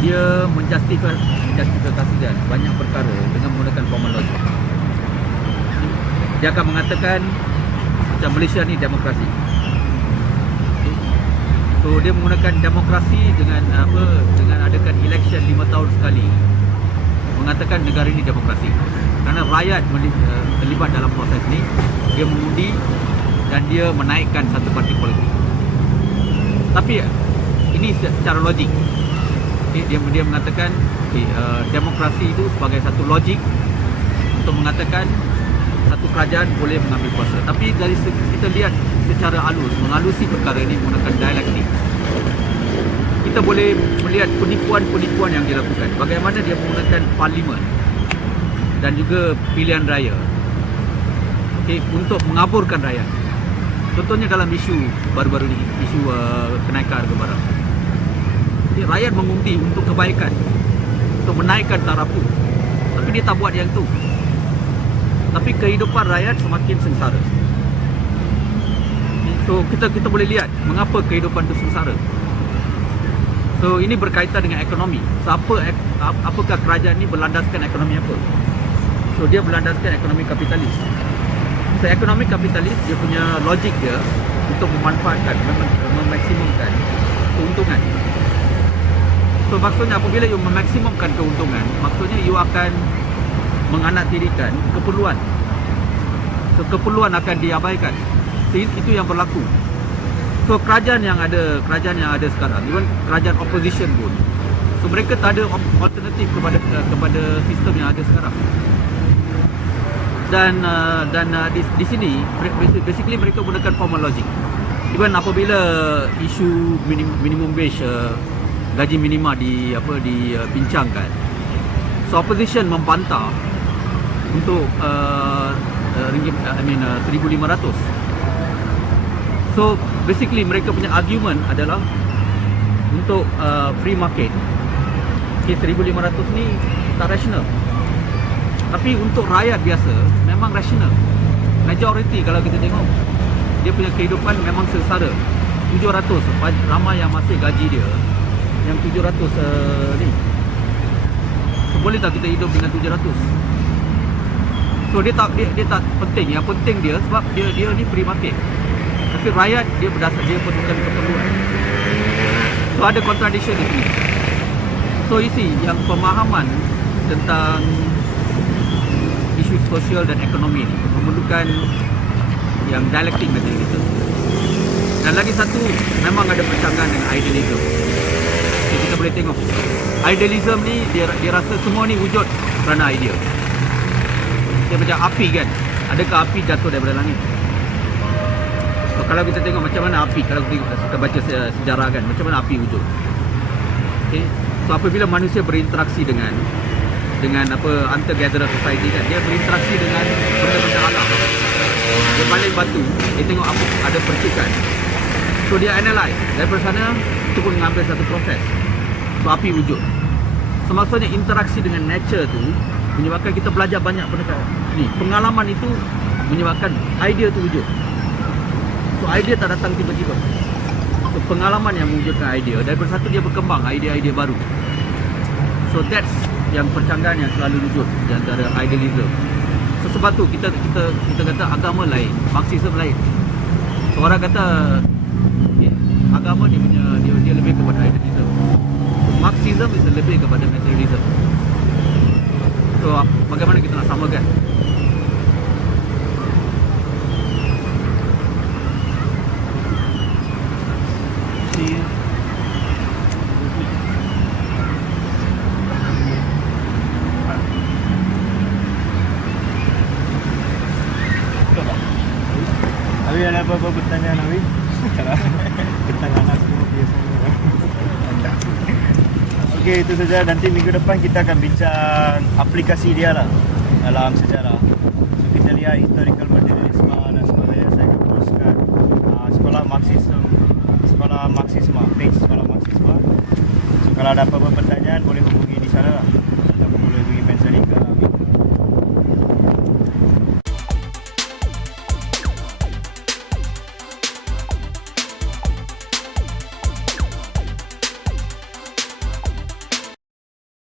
dia menjustifikasikan banyak perkara dengan menggunakan formal logic. Dia akan mengatakan macam Malaysia ni demokrasi. Okay. So dia menggunakan demokrasi dengan dengan adakan election 5 tahun sekali. Mengatakan negara ini demokrasi. Kerana rakyat terlibat dalam proses ni, dia mengundi dan dia menaikkan satu parti politik. Tapi ini secara logik. Okay, dia mengatakan demokrasi itu sebagai satu logik untuk mengatakan satu kerajaan boleh mengambil kuasa. Tapi dari kita lihat secara halus, mengalusi perkara ini menggunakan dialektik, kita boleh melihat penipuan-penipuan yang dilakukan. Bagaimana dia menggunakan parlimen dan juga pilihan raya, okay, untuk mengaburkan rakyat. Contohnya dalam isu baru-baru ini, isu kenaikan harga barang. Okay, rakyat mengundi untuk kebaikan, untuk menaikkan taraf itu. Tapi dia tak buat yang itu. Tapi kehidupan rakyat semakin sengsara. So kita boleh lihat mengapa kehidupan itu sengsara. So ini berkaitan dengan ekonomi. So apakah kerajaan ini berlandaskan ekonomi apa? So dia berlandaskan ekonomi kapitalis. So ekonomi kapitalis dia punya logik dia untuk memanfaatkan, memaksimumkan keuntungan. So maksudnya apabila you memaksimumkan keuntungan, maksudnya you akan menganaktirikan keperluan. So keperluan akan diabaikan. So, itu yang berlaku. So kerajaan yang ada sekarang, even kerajaan opposition pun, so mereka tak ada alternatif kepada sistem yang ada sekarang. Dan di sini basically mereka gunakan formal logic. Even apabila isu minimum wage, gaji minima dibincangkan, so opposition membantah untuk ringgit, 1,500. So basically mereka punya argument adalah untuk free market. Okay, 1,500 ni tak rasional. Tapi untuk rakyat biasa memang rasional. Majority kalau kita tengok dia punya kehidupan memang sengsara. 700 ramai yang masih gaji dia yang 700 ni. So, boleh tak kita hidup dengan 700? So dia tak penting. Yang penting dia sebab dia ni free market. Tapi rakyat dia berdasar dia perlukan keperluan. So ada contradiction di sini. So isi yang pemahaman tentang isu sosial dan ekonomi ni memerlukan yang dialectic materialism. Dan lagi satu, memang ada percanggahan dengan idealism. Jadi kita boleh tengok idealism ni dia rasa semua ni wujud kerana idea. Dia macam api kan, adakah api jatuh daripada langit? So, kalau kita tengok macam mana api, kalau kita baca sejarah kan, macam mana api wujud. Okay? So apabila manusia berinteraksi dengan hunter gatherer society kan, dia berinteraksi dengan benda-benda alam. Dia balik batu, dia tengok apa ada percikan. So dia analyse, daripada sana itu pun mengambil satu proses. So api wujud. So maksudnya interaksi dengan nature tu menyebabkan kita belajar banyak benda ni. Pengalaman itu menyebabkan idea tu wujud. So idea tak datang tiba-tiba. So pengalaman yang mewujudkan idea, daripada satu dia berkembang idea-idea baru. So that's yang percanggahan yang selalu wujud di antara idealism. So sebab tu kita kata agama lain, Marxism lain. So orang kata agama dia lebih kepada idealism. Marxism is lebih kepada materialism. So bagaimana kita nak samakan? Abi ada apa-apa pertanyaan Abi? Pertanyaan semua biasanya. Okey, itu saja. Nanti minggu depan kita akan bincang aplikasi dia lah dalam sejarah. So kita lihat historical materialisme dan sebagainya. Saya akan teruskan sekolah Marxisme, page sekolah Marxisme. So kalau ada apa-apa pertanyaan boleh hubungi di sana lah.